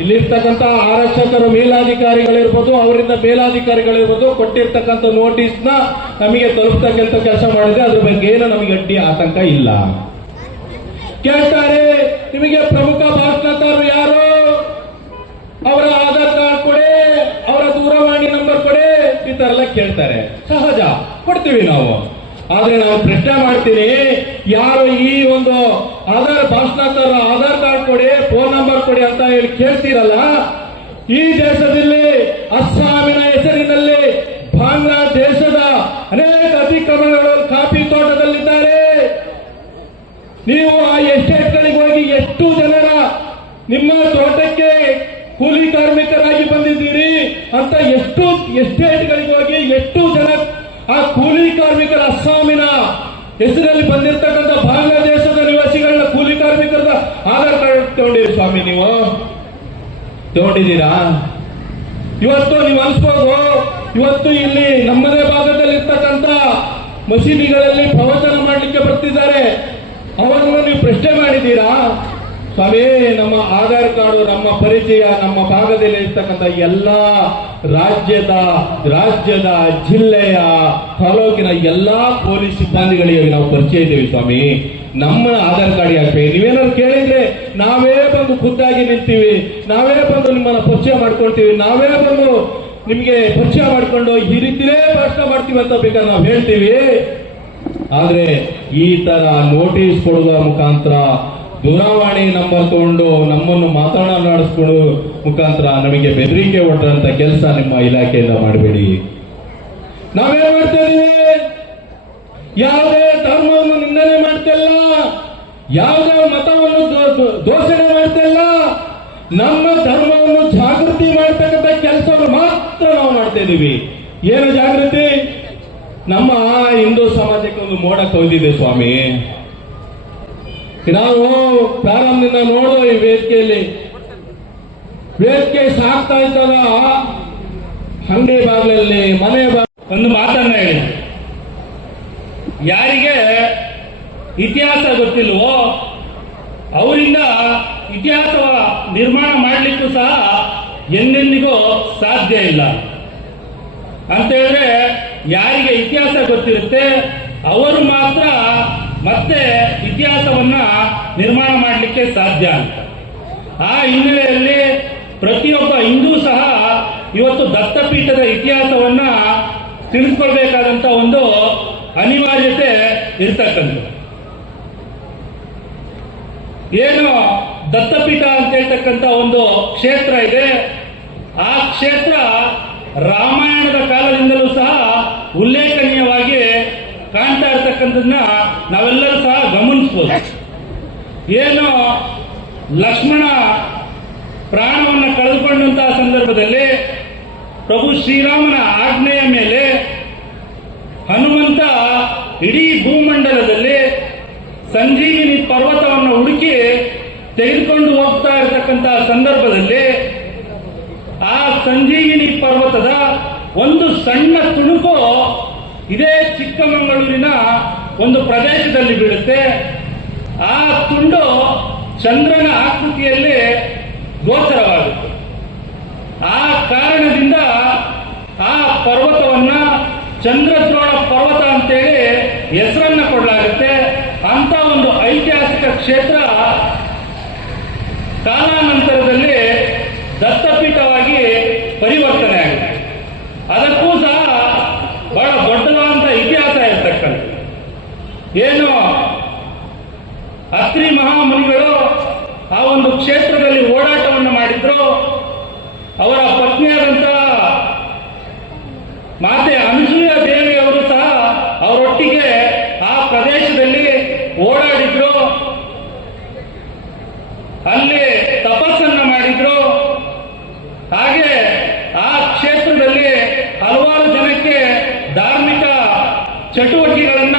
ಇಲ್ಲಿರ್ತಕ್ಕಂಥ ಆರಕ್ಷಕರು ಮೇಲಾಧಿಕಾರಿಗಳಿರ್ಬೋದು, ಅವರಿಂದ ಮೇಲಾಧಿಕಾರಿಗಳಿರ್ಬೋದು, ಕೊಟ್ಟಿರ್ತಕ್ಕಂಥ ನೋಟಿಸ್ನ ನಮಗೆ ತಲುಪ್ತಕ್ಕಂಥ ಕೆಲಸ ಮಾಡಿದ್ರೆ ಅದ್ರ ಬಗ್ಗೆ ಏನು ನಮಗೆ ಅಡ್ಡಿ ಆತಂಕ ಇಲ್ಲ. ಕೇಳ್ತಾರೆ, ನಿಮಗೆ ಪ್ರಮುಖ ಭಾಷಣಕಾರರು ಯಾರು, ಅವರ ಆಧಾರ್ ಕಾರ್ಡ್ ಕೊಡಿ, ಅವರ ದೂರವಾಣಿ ನಂಬರ್ ಕೊಡಿ, ಈ ತರ ಎಲ್ಲ ಕೇಳ್ತಾರೆ. ಸಹಜ, ಕೊಡ್ತೀವಿ ನಾವು. ಆದ್ರೆ ನಾವು ಪ್ರಶ್ನೆ ಮಾಡ್ತೀನಿ, ಯಾರು ಈ ಒಂದು ಭಾಷಣಕಾರ ಆಧಾರ್ ಕಾರ್ಡ್ ಕೊಡಿ, ಫೋನ್ ನಂಬರ್ ಕೊಡಿ ಅಂತ ಹೇಳಿ ಕೇಳ್ತೀರಲ್ಲ, ಈ ದೇಶದಲ್ಲಿ ಅಸ್ಸಾಮಿನ ಹೆಸರಿನಲ್ಲಿ ಬಾಂಗ್ಲಾದೇಶದ ಅನೇಕ ಅತಿಕ್ರಮಣಗಳು ಕಾಫಿ ತೋಟದಲ್ಲಿದ್ದಾರೆ. ನೀವು ಆ ಎಸ್ಟೇಟ್ಗಳಿಗೆ ಹೋಗಿ ಎಷ್ಟು ಜನರ ನಿಮ್ಮ ತೋಟಕ್ಕೆ ಕೂಲಿ ಕಾರ್ಮಿಕರಾಗಿ ಬಂದಿದ್ದೀರಿ ಅಂತ ಎಷ್ಟು ಎಸ್ಟೇಟ್ಗಳಿಗೆ ಹೋಗಿ ಎಷ್ಟು ಜನ ಆ ಕೂಲಿ ಕಾರ್ಮಿಕರ ಅಸ್ಸಾಮಿನ ಹೆಸರಲ್ಲಿ ಬಂದಿರತಕ್ಕಂಥ ಬಾಂಗ್ಲಾದೇಶದ ನಿವಾಸಿಗಳನ್ನ ಕೂಲಿ ಕಾರ್ಮಿಕರ ಆಧಾರ್ ಕಾರ್ಡ್ ತಗೊಂಡಿರಿ ಸ್ವಾಮಿ, ನೀವು ತಗೊಂಡಿದ್ದೀರಾ? ಇವತ್ತು ನೀವು ಅನ್ಸ್ಬೋದು, ಇವತ್ತು ಇಲ್ಲಿ ನಮ್ಮದೇ ಭಾಗದಲ್ಲಿ ಇರ್ತಕ್ಕಂಥ ಮಸೀದಿಗಳಲ್ಲಿ ಪ್ರವಚನ ಮಾಡಲಿಕ್ಕೆ ಬರ್ತಿದ್ದಾರೆ, ಅವರನ್ನು ನೀವು ಪ್ರಶ್ನೆ ಮಾಡಿದ್ದೀರಾ? ಸ್ವಾಮಿ, ನಮ್ಮ ಆಧಾರ್ ಕಾರ್ಡು, ನಮ್ಮ ಪರಿಚಯ, ನಮ್ಮ ಭಾಗದಲ್ಲಿ ಇರ್ತಕ್ಕಂಥ ಎಲ್ಲಾ ರಾಜ್ಯದ ಜಿಲ್ಲೆಯ ತಾಲೂಕಿನ ಎಲ್ಲಾ ಪೊಲೀಸ್ ಸಿಬ್ಬಂದಿಗಳಿಗೆ ನಾವು ಪರಿಚಯ ಇದ್ದೇವೆ ಸ್ವಾಮಿ. ನಮ್ಮ ಆಧಾರ್ ಕಾರ್ಡ್ ಯಾಕೆ? ನೀವೇನಾದ್ರು ಕೇಳಿದ್ರೆ ನಾವೇ ಬಂದು ಖುದ್ದಾಗಿ ನಿಲ್ತೀವಿ, ನಾವೇ ಬಂದು ನಿಮ್ಮನ್ನ ಪರಿಚಯ ಮಾಡ್ಕೊಳ್ತೀವಿ, ನಾವೇ ಬಂದು ನಿಮ್ಗೆ ಪರಿಚಯ ಮಾಡ್ಕೊಂಡು ಈ ರೀತಿನೇ ಪ್ರಶ್ನೆ ಮಾಡ್ತೀವಿ ಅಂತ ಬೇಕಾದ್ರೆ ನಾವು ಹೇಳ್ತೀವಿ. ಆದ್ರೆ ಈ ತರ ನೋಟಿಸ್ ಕೊಡುವ ಮುಖಾಂತರ, ದೂರವಾಣಿ ನಂಬರ್ ತಗೊಂಡು ನಮ್ಮನ್ನು ಮಾತನಾಡಿಸ್ಕೊಳ್ಳೋ ಮುಖಾಂತರ ನಮಗೆ ಬೆದರಿಕೆ ಒಡ್ಡಂತ ಕೆಲಸ ನಿಮ್ಮ ಇಲಾಖೆಯಿಂದ ಮಾಡಬೇಡಿ. ನಾವೇನ್ ಮಾಡ್ತಾ ಇದೀವಿ? ಯಾವುದೇ ಧರ್ಮವನ್ನು ನಿಂದನೆ ಮಾಡ್ತಿಲ್ಲ, ಯಾವುದೇ ಮತವನ್ನು ದೋಷಣೆ ಮಾಡ್ತಿಲ್ಲ. ನಮ್ಮ ಧರ್ಮವನ್ನು ಜಾಗೃತಿ ಮಾಡ್ತಕ್ಕಂಥ ಕೆಲಸವನ್ನು ಮಾತ್ರ ನಾವು ಮಾಡ್ತಾ ಇದೀವಿ. ಏನು ಜಾಗೃತಿ? ನಮ್ಮ ಹಿಂದೂ ಸಮಾಜಕ್ಕೆ ಒಂದು ಮೋಡ ಕವಿದಿದೆ ಸ್ವಾಮಿ. ನಾವು ಪ್ರಾರಂಭದಿಂದ ನೋಡೋ ಈ ವೇದಿಕೆ ಸಾಕ್ತಾ ಇದ್ದಾಗ ಅಂಗಡಿ ಬಾಗಿಲಲ್ಲಿ, ಮನೆ ಒಂದು ಮಾತನ್ನ ಹೇಳಿ, ಯಾರಿಗೆ ಇತಿಹಾಸ ಗೊತ್ತಿಲ್ವೋ ಅವರಿಂದ ಇತಿಹಾಸ ನಿರ್ಮಾಣ ಮಾಡಲಿಕ್ಕೂ ಸಹ ಎಂದೆಂದಿಗೂ ಸಾಧ್ಯ ಇಲ್ಲ ಅಂತ ಹೇಳಿದ್ರೆ, ಯಾರಿಗೆ ಇತಿಹಾಸ ಗೊತ್ತಿರುತ್ತೆ ಅವರು ಮಾತ್ರ ಮತ್ತೆ ಇತಿಹಾಸವನ್ನ ನಿರ್ಮಾಣ ಮಾಡಲಿಕ್ಕೆ ಸಾಧ್ಯ ಅಂತ. ಆ ಹಿನ್ನೆಲೆಯಲ್ಲಿ ಪ್ರತಿಯೊಬ್ಬ ಹಿಂದೂ ಸಹ ಇವತ್ತು ದತ್ತಪೀಠದ ಇತಿಹಾಸವನ್ನ ತಿಳಿದುಕೊಳ್ಬೇಕಾದಂತ ಒಂದು ಅನಿವಾರ್ಯತೆ ಇರ್ತಕ್ಕಂಥದ್ದು. ಏನು ದತ್ತಪೀಠ ಅಂತ ಹೇಳ್ತಕ್ಕಂಥ ಒಂದು ಕ್ಷೇತ್ರ ಇದೆ, ಆ ಕ್ಷೇತ್ರ ರಾಮಾಯಣದ ಕಾಲದಿಂದಲೂ ಸಹ ಉಲ್ಲೇಖನೀಯವಾಗಿ ಕಾಣ್ತಾ ಇರ್ತಕ್ಕಂಥದ್ದನ್ನ ನಾವೆಲ್ಲರೂ ಸಹ ಗಮನಿಸಬಹುದು. ಏನು ಲಕ್ಷ್ಮಣ ಪ್ರಾಣವನ್ನು ಕಳೆದುಕೊಂಡಂತಹ ಸಂದರ್ಭದಲ್ಲಿ ಪ್ರಭು ಶ್ರೀರಾಮನ ಆಜ್ಞೆಯ ಮೇಲೆ ಹನುಮಂತ ಇಡೀ ಭೂಮಂಡಲದಲ್ಲಿ ಸಂಜೀವಿನಿ ಪರ್ವತವನ್ನು ಹುಡುಕಿ ತೆಗೆದುಕೊಂಡು ಹೋಗ್ತಾ ಇರತಕ್ಕಂತಹ ಸಂದರ್ಭದಲ್ಲಿ ಆ ಸಂಜೀವಿನಿ ಪರ್ವತದ ಒಂದು ಸಣ್ಣ ತುಣುಕು ಇದೇ ಚಿಕ್ಕಮಗಳೂರಿನ ಒಂದು ಪ್ರದೇಶದಲ್ಲಿ ಬೀಳುತ್ತೆ. ಆ ತುಂಡು ಚಂದ್ರನ ಆಕೃತಿಯಲ್ಲಿ ಗೋಚರವಾಗುತ್ತೆ. ಆ ಕಾರಣದಿಂದ ಆ ಪರ್ವತವನ್ನ ಚಂದ್ರದ್ರೋಣ ಪರ್ವತ ಅಂತೇಳಿ ಹೆಸರನ್ನ ಕೊಡಲಾಗುತ್ತೆ. ಅಂತ ಒಂದು ಐತಿಹಾಸಿಕ ಕ್ಷೇತ್ರ ಕಾಲಾನಂತರದಲ್ಲಿ ದತ್ತಪೀಠವಾಗಿ ಪರಿವರ್ತನೆ ಆಗಿದೆ. ಅದಕ್ಕೂ ಸಹ ಬಹಳ ದೊಡ್ಡದಾದಂತ ಇತಿಹಾಸ ಇರತಕ್ಕಂಥದ್ದು. ಏನು ಅತ್ರಿ ಮಹಾಮುನಿಗಳು ಆ ಒಂದು ಕ್ಷೇತ್ರದಲ್ಲಿ ಓಡಾಟವನ್ನು ಮಾಡಿದ್ರು. ಅವರ ಪತ್ನಿಯಾದಂತ ಮಾತೆ ಅನಸೂಯ ದೇವಿಯವರು ಸಹ ಅವರೊಟ್ಟಿಗೆ ಆ ಪ್ರದೇಶದಲ್ಲಿ ಓಡಾಡಿದ್ರು, ಅಲ್ಲಿ ತಪಸ್ಸನ್ನ ಮಾಡಿದ್ರು. ಹಾಗೆ ಆ ಕ್ಷೇತ್ರದಲ್ಲಿ ಹಲವಾರು ಜನಕ್ಕೆ ಧಾರ್ಮಿಕ ಚಟುವಟಿಕೆಗಳನ್ನ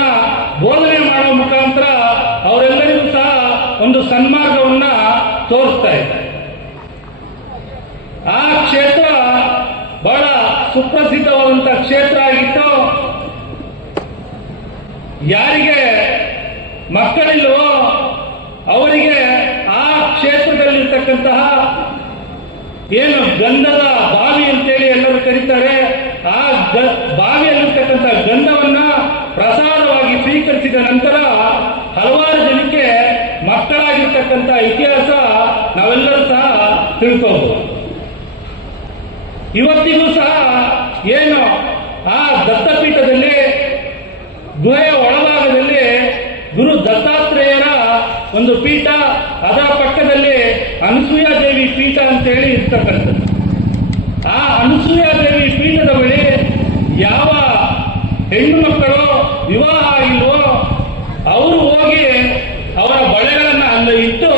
ಬೋಧನೆ ಮಾಡುವ ಮುಖಾಂತರ ಅವರೆಲ್ಲರಿಗೂ ಸಹ ಒಂದು ಸನ್ಮಾರ್ಗವನ್ನ ತೋರಿಸ್ತಾ ಇದ್ದಾರೆ. ಆ ಕ್ಷೇತ್ರ ಬಹಳ ಸುಪ್ರಸಿದ್ಧವಾದಂತಹ ಕ್ಷೇತ್ರ ಆಗಿತ್ತು. ಯಾರಿಗೆ ಮಕ್ಕಳಿಲ್ವೋ ಅವರಿಗೆ ಆ ಕ್ಷೇತ್ರದಲ್ಲಿರ್ತಕ್ಕಂತಹ ಏನು ಗಂಧದ ಬಾವಿ ಅಂತೇಳಿ ಎಲ್ಲರೂ ಕರೀತಾರೆ, ಆ ಬಾವಿಯಲ್ಲಿರ್ತಕ್ಕಂಥ ಗಂಧವನ್ನ ಪ್ರಸಾದವಾಗಿ ಸ್ವೀಕರಿಸಿದ ನಂತರ ಹಲವಾರು ಜನಕ್ಕೆ ಮಕ್ಕಳಾಗಿರ್ತಕ್ಕಂಥ ಇತಿಹಾಸ ನಾವೆಲ್ಲರೂ ಸಹ ತಿಳ್ಕೋಬಹುದು. ಇವತ್ತಿಗೂ ಸಹ ಏನು ಆ ದತ್ತಪೀಠದಲ್ಲಿ ಗುಹೆಯ ಒಳಭಾಗದಲ್ಲಿ ಗುರು ದತ್ತಾತ್ರೇಯರ ಒಂದು ಪೀಠ, ಅದರ ಪಕ್ಕದಲ್ಲಿ ಅನಸೂಯ ದೇವಿ ಪೀಠ ಅಂತೇಳಿ ಇರ್ತಕ್ಕಂಥದ್ದು. ಆ ಅನಸೂಯ ದೇವಿ ಪೀಠದ ಬಳಿ ಯಾವ ಹೆಣ್ಣು ಮಕ್ಕಳು ವಿವಾಹ ಆಗಿಲ್ವೋ ಅವರು ಹೋಗಿ ಅವರ ಬಳೆಗಳನ್ನ ಅಲ್ಲಿ ಇಟ್ಟು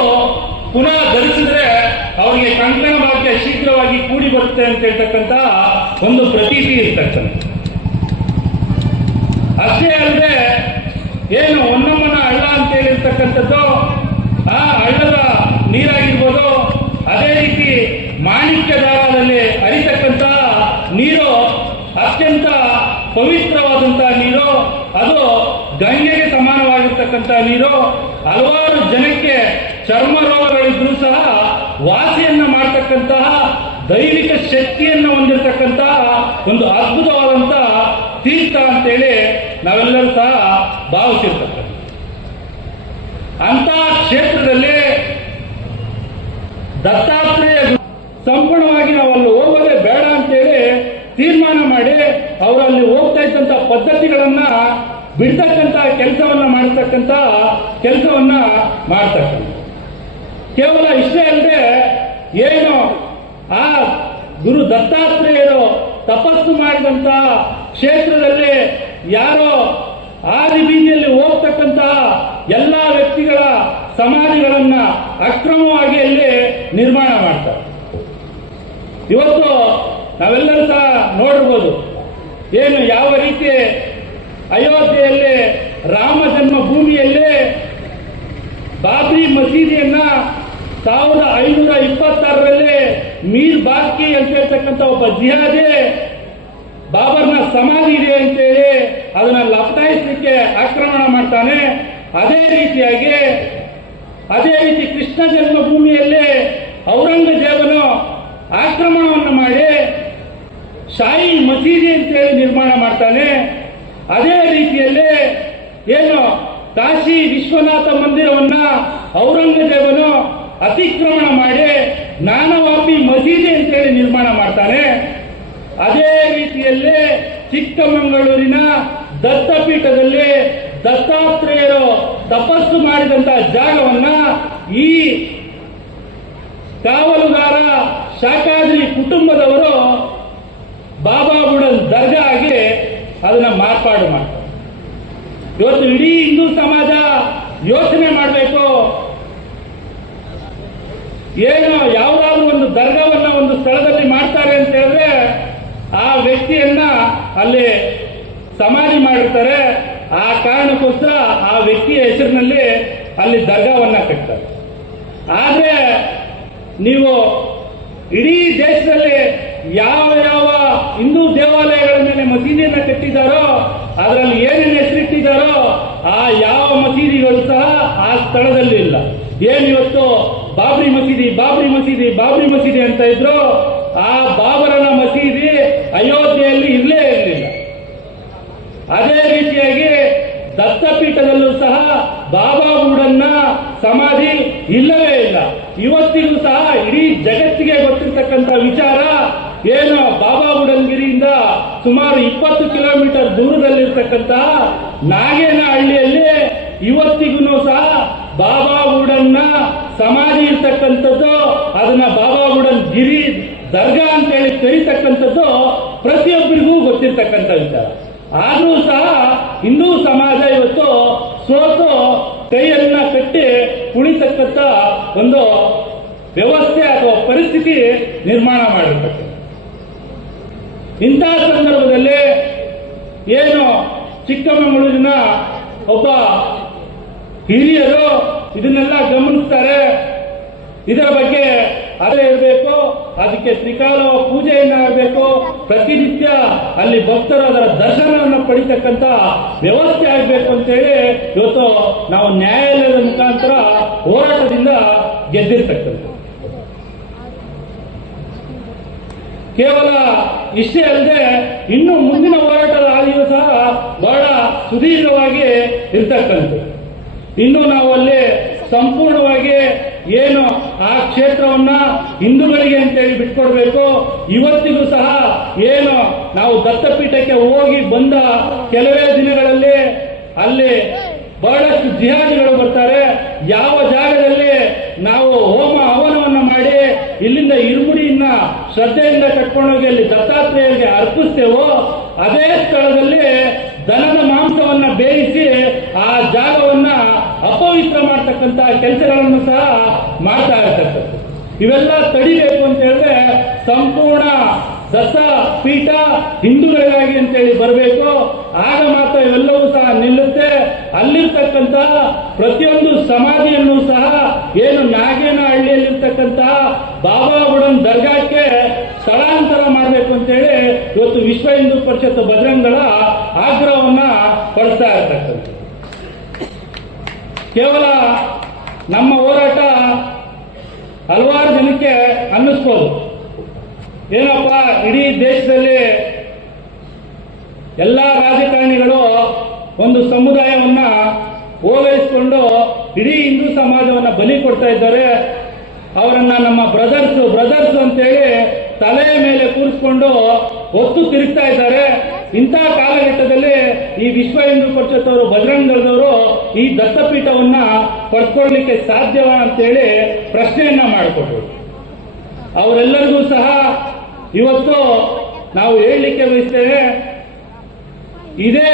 ಪುನಃ ಧರಿಸಿದ್ರೆ ಅವರಿಗೆ ಕಂಕಣ ಭಾಗ್ಯ ಶೀಘ್ರವಾಗಿ ಕೂಡಿ ಬರುತ್ತೆ ಅಂತ ಹೇಳ್ತಕ್ಕಂಥ ಒಂದು ಪ್ರತೀತಿ ಇರ್ತಕ್ಕಂಥ. ಅಷ್ಟೇ ಅಲ್ಲದೆ ಏನು ಹೊನ್ನಮ್ಮನ ಹಳ್ಳ ಅಂತ ಹೇಳಿರ್ತಕ್ಕಂಥದ್ದು, ಆ ಹಳ್ಳದ ನೀರಾಗಿರ್ಬೋದು, ಅದೇ ರೀತಿ ಮಾಣಿಕ್ಯದಾರದಲ್ಲಿ ಹರಿತಕ್ಕಂಥ ನೀರು ಅತ್ಯಂತ ಪವಿತ್ರವಾದಂತಹ ನೀರು, ಅದು ಗಂಗೆಗೆ ಸಮಾನವಾಗಿರ್ತಕ್ಕಂಥ ನೀರು. ಹಲವಾರು ಜನಕ್ಕೆ ಚರ್ಮ ರೋಗಗಳಿದ್ರೂ ಸಹ ವಾಸಿಯನ್ನ ಮಾಡತಕ್ಕಂತಹ ದೈವಿಕ ಶಕ್ತಿಯನ್ನು ಹೊಂದಿರತಕ್ಕಂತಹ ಒಂದು ಅದ್ಭುತವಾದಂತಹ ತೀರ್ಥ ಅಂತೇಳಿ ನಾವೆಲ್ಲರೂ ಸಹ ಭಾವಿಸಿರ್ತಕ್ಕಂಥ ಅಂತ ಕ್ಷೇತ್ರದಲ್ಲಿ ದತ್ತಾತ್ರೇಯ ಸಂಪೂರ್ಣವಾಗಿ ನಾವು ಅಲ್ಲಿ ಹೋಗೋದೇ ಬೇಡ ಅಂತೇಳಿ ತೀರ್ಮಾನ ಮಾಡಿ ಅವರಲ್ಲಿ ಹೋಗ್ತಾ ಇದ್ದಂತ ಪದ್ಧತಿಗಳನ್ನ ಬಿಡ್ತಕ್ಕಂತ ಕೆಲಸವನ್ನ ಮಾಡ್ತಕ್ಕಂಥ ಕೇವಲ ಇಷ್ಟೇ ಅಲ್ಲದೆ ಏನು ಆ ಗುರು ದತ್ತಾತ್ರೇಯರು ತಪಸ್ಸು ಮಾಡಿದಂತಹ ಕ್ಷೇತ್ರದಲ್ಲಿ ಯಾರೋ ಆದಿ ಬೀದಿಯಲ್ಲಿ ಹೋಗ್ತಕ್ಕಂತಹ ಎಲ್ಲಾ ವ್ಯಕ್ತಿಗಳ ಸಮಾಧಿಗಳನ್ನ ಅಕ್ರಮವಾಗಿ ಅಲ್ಲಿ ನಿರ್ಮಾಣ ಮಾಡ್ತಾರೆ. ಇವತ್ತು ನಾವೆಲ್ಲರೂ ಸಹ ನೋಡಿರ್ಬೋದು ಏನು ಯಾವ ರೀತಿ ಅಯೋಧ್ಯೆಯಲ್ಲಿ ರಾಮ ಜನ್ಮಭೂಮಿಯಲ್ಲಿ ಬಾಬ್ರಿ ಮಸೀದಿಯನ್ನ 1526ರಲ್ಲಿ ಮೀರ್ ಬಾಕಿ ಅಂತ ಹೇಳ್ತಕ್ಕಂಥ ಒಬ್ಬ ಜಿಹಾದಿ ಬಾಬರ್ನ ಸಮಾಧಿ ಇದೆ ಅಂತೇಳಿ ಅದನ್ನ ಲಪಟಾಯಿಸಲಿಕ್ಕೆ ಆಕ್ರಮಣ ಮಾಡ್ತಾನೆ. ಅದೇ ರೀತಿ ಕೃಷ್ಣ ಜನ್ಮಭೂಮಿಯಲ್ಲಿ ಔರಂಗಜೇಬನು ಆಕ್ರಮಣವನ್ನು ಮಾಡಿ ಶಾಹಿ ಮಸೀದಿ ಅಂತೇಳಿ ನಿರ್ಮಾಣ ಮಾಡ್ತಾನೆ. ಅದೇ ರೀತಿಯಲ್ಲಿ ಏನು ಕಾಶಿ ವಿಶ್ವನಾಥ ಮಂದಿರವನ್ನ ಔರಂಗಜೇಬನು ಅತಿಕ್ರಮಣ ಮಾಡಿ ಜ್ಞಾನವಾಪಿ ಮಸೀದಿ ಅಂತೇಳಿ ನಿರ್ಮಾಣ ಮಾಡ್ತಾನೆ. ಅದೇ ರೀತಿಯಲ್ಲಿ ಚಿಕ್ಕಮಗಳೂರಿನ ದತ್ತಪೀಠದಲ್ಲಿ ದತ್ತಾತ್ರೇಯರು ತಪಸ್ಸು ಮಾಡಿದಂತಹ ಜಾಗವನ್ನ ಈ ಕಾವಲುಗಾರ ಶಾಖಾದ್ರಿ ಕುಟುಂಬದವರು ಬಾಬಾ ಬುಡನ್ ದರ್ಗಾ ಆಗಿ ಅದನ್ನ ಮಾರ್ಪಾಡು ಮಾಡ್ತಾರೆ. ಇವತ್ತು ಇಡೀ ಹಿಂದೂ ಸಮಾಜ ಯೋಚನೆ ಮಾಡಬೇಕು, ಏನು ಯಾವುದಾದ್ರೂ ಒಂದು ದರ್ಗಾವನ್ನ ಒಂದು ಸ್ಥಳದಲ್ಲಿ ಮಾಡ್ತಾರೆ ಅಂತ ಹೇಳಿದ್ರೆ ಆ ವ್ಯಕ್ತಿಯನ್ನ ಅಲ್ಲಿ ಸಮಾಧಿ ಮಾಡಿರ್ತಾರೆ. ಆ ಕಾರಣಕ್ಕೋಸ್ಕರ ಆ ವ್ಯಕ್ತಿಯ ಹೆಸರಿನಲ್ಲಿ ಅಲ್ಲಿ ದರ್ಗಾವನ್ನ ಕಟ್ತಾರೆ. ಆದ್ರೆ ನೀವು ಇಡೀ ದೇಶದಲ್ಲಿ ಯಾವ ಯಾವ ಹಿಂದೂ ದೇವಾಲಯಗಳ ಮೇಲೆ ಮಸೀದಿಯನ್ನ ಕಟ್ಟಿದ್ದಾರೋ ಅದರಲ್ಲಿ ಏನೇನು ಹೆಸರಿಟ್ಟಿದ್ದಾರೋ ಆ ಯಾವ ಮಸೀದಿಗಳು ಸಹ ಆ ಸ್ಥಳದಲ್ಲಿ ಇಲ್ಲ. ಏನಿವತ್ತು ಬಾಬ್ರಿ ಮಸೀದಿ ಅಂತ ಇದ್ರು, ಆ ಬಾಬರನ ಮಸೀದಿ ಅಯೋಧ್ಯೆಯಲ್ಲಿ ಇರಲೇ ಇರಲಿಲ್ಲ. ಅದೇ ರೀತಿಯಾಗಿ ದತ್ತಪೀಠದಲ್ಲೂ ಸಹ ಬಾಬಾ ಬುಡನ್ನ ಸಮಾಧಿ ಇಲ್ಲವೇ ಇಲ್ಲ. ಇವತ್ತಿಗೂ ಸಹ ಇಡೀ ಜಗತ್ತಿಗೆ ಗೊತ್ತಿರ್ತಕ್ಕಂಥ ವಿಚಾರ ಏನು, ಬಾಬಾ ಬುಡನ್ಗಿರಿಯಿಂದ ಸುಮಾರು 20 ಕಿಲೋಮೀಟರ್ ದೂರದಲ್ಲಿರ್ತಕ್ಕಂತಹ ನಾಗೇನಹಳ್ಳಿಯಲ್ಲಿ ಇವತ್ತಿಗೂ ಸಹ ಬಾಬಾ ಬುಡನ್ನ ಸಮಾಧಿ ಇರ್ತಕ್ಕಂಥದ್ದು, ಅದನ್ನ ಬಾಬಾ ಬುಡನ್ ಗಿರಿ ದರ್ಗಾ ಅಂತೇಳಿ ಕರೀತಕ್ಕಂಥದ್ದು ಪ್ರತಿಯೊಬ್ಬರಿಗೂ ಗೊತ್ತಿರ್ತಕ್ಕಂಥ ವಿಚಾರ. ಆದ್ರೂ ಸಹ ಹಿಂದೂ ಸಮಾಜ ಇವತ್ತು ಸೋತು ಕೈಯನ್ನ ಕಟ್ಟಿ ಕುಳಿತಕ್ಕಂಥ ಒಂದು ವ್ಯವಸ್ಥೆ ಅಥವಾ ಪರಿಸ್ಥಿತಿ ನಿರ್ಮಾಣ ಮಾಡಿರ್ತಕ್ಕಂಥ ಇಂತಹ ಸಂದರ್ಭದಲ್ಲಿ ಏನು ಚಿಕ್ಕಮಗಳೂರಿನ ಒಬ್ಬ ಹಿರಿಯರು ಇದನ್ನೆಲ್ಲ ಗಮನಿಸ್ತಾರೆ. ಇದರ ಬಗ್ಗೆ ಅದೇ ಇರಬೇಕು, ಅದಕ್ಕೆ ತ್ರಿಕಾಲ ಪೂಜೆಯನ್ನ ಆಗಬೇಕು, ಪ್ರತಿನಿತ್ಯ ಅಲ್ಲಿ ಭಕ್ತರು ಅದರ ದರ್ಶನವನ್ನು ಪಡಿತಕ್ಕಂತ ವ್ಯವಸ್ಥೆ ಆಗಬೇಕು ಅಂತೇಳಿ ಇವತ್ತು ನಾವು ನ್ಯಾಯಾಲಯದ ಮುಖಾಂತರ ಹೋರಾಟದಿಂದ ಗೆದ್ದಿರ್ತಕ್ಕಂಥ. ಕೇವಲ ಇಷ್ಟೇ ಅಲ್ಲದೆ ಇನ್ನು ಮುಂದಿನ ಹೋರಾಟದ ಹಾದಿಯೂ ಸಹ ಬಹಳ ಸುದೀರ್ಘವಾಗಿ ಇರ್ತಕ್ಕಂಥದ್ದು. ಇನ್ನು ನಾವು ಅಲ್ಲಿ ಸಂಪೂರ್ಣವಾಗಿ ಏನು ಆ ಕ್ಷೇತ್ರವನ್ನ ಹಿಂದೂಗಳಿಗೆ ಅಂತೇಳಿ ಬಿಟ್ಕೊಡ್ಬೇಕು. ಇವತ್ತಿಗೂ ಸಹ ಏನು ನಾವು ದತ್ತಪೀಠಕ್ಕೆ ಹೋಗಿ ಬಂದ ಕೆಲವೇ ದಿನಗಳಲ್ಲಿ ಅಲ್ಲಿ ಬಹಳಷ್ಟು ಜಿಹಾದಿಗಳು ಬರ್ತಾರೆ. ಯಾವ ಜಾಗದಲ್ಲಿ ನಾವು ಹೋಮ ಹವನವನ್ನು ಮಾಡಿ ಇಲ್ಲಿಂದ ಇರುಮುಡಿಯನ್ನ ಶ್ರದ್ಧೆಯಿಂದ ಕಟ್ಕೊಂಡೋಗಿ ಅಲ್ಲಿ ದತ್ತಾತ್ರೇಯರಿಗೆ ಅರ್ಪಿಸ್ತೇವೋ ಅದೇ ಸ್ಥಳದಲ್ಲಿ ದನದ ಮಾಂಸವನ್ನ ಬೇಯಿಸಿ ಆ ಜಾಗವನ್ನ ಅಪವಿತ್ರ ಮಾಡ್ತಕ್ಕಂತ ಕೆಲಸಗಳನ್ನು ಸಹ ಮಾಡ್ತಾ ಇರ್ತಕ್ಕಂಥದ್ದು. ಇವೆಲ್ಲ ತಡಿಬೇಕು ಅಂತ ಹೇಳಿದ್ರೆ ಸಂಪೂರ್ಣ ದತ್ತ ಪೀಠ ಹಿಂದೂಗಳಿಗಾಗಿ ಅಂತೇಳಿ ಬರಬೇಕು. ಆಗ ಮಾತ್ರ ಇವೆಲ್ಲವೂ ಸಹ ನಿಲ್ಲುತ್ತೆ. ಅಲ್ಲಿರ್ತಕ್ಕಂಥ ಪ್ರತಿಯೊಂದು ಸಮಾಧಿಯನ್ನು ಸಹ ಏನು ನಾಗೇನಹಳ್ಳಿಯಲ್ಲಿರ್ತಕ್ಕಂತಹ ಬಾಬಾ ಬುಡನ್ ದರ್ಗಾಕ್ಕೆ ಸ್ಥಳಾಂತರ ಮಾಡಬೇಕು ಅಂತೇಳಿ ಇವತ್ತು ವಿಶ್ವ ಹಿಂದೂ ಪರಿಷತ್ ಬಜರಂಗಗಳ ಆಗ್ರಹವನ್ನ ಪಡಿಸ್ತಾ ಇರ್ತಕ್ಕಂಥ. ಕೇವಲ ನಮ್ಮ ಹೋರಾಟ ಹಲವಾರು ಜನಕ್ಕೆ ಅನ್ನಿಸ್ಬೋದು, ಏನಪ್ಪ ಇಡೀ ದೇಶದಲ್ಲಿ ಎಲ್ಲ ರಾಜಕಾರಣಿಗಳು ಒಂದು ಸಮುದಾಯವನ್ನ ಓಲೈಸಿಕೊಂಡು ಇಡೀ ಹಿಂದೂ ಸಮಾಜವನ್ನ ಬಲಿ ಕೊಡ್ತಾ ಇದ್ದಾರೆ, ಅವರನ್ನ ನಮ್ಮ ಬ್ರದರ್ಸ್ ಅಂತೇಳಿ ತಲೆಯ ಮೇಲೆ ಕೂರಿಸ್ಕೊಂಡು ಹೊತ್ತು ತಿರುಗ್ತಾ ಇದ್ದಾರೆ. ಇಂಥ ಕಾಲಘಟ್ಟದಲ್ಲಿ ಈ ವಿಶ್ವ ಹಿಂದೂ ಪರಿಷತ್ ಅವರು, ಬಜರಂಗ ದಳದವರು ಈ ದತ್ತಪೀಠವನ್ನ ಪಡ್ಕೊಳ್ಳಿಕ್ಕೆ ಸಾಧ್ಯವ ಅಂತೇಳಿ ಪ್ರಶ್ನೆಯನ್ನ ಮಾಡಿಕೊಟ್ರು. ಅವರೆಲ್ಲರಿಗೂ ಸಹ ಇವತ್ತು ನಾವು ಹೇಳಲಿಕ್ಕೆ ಬಯಸ್ತೇವೆ, ಇದೇ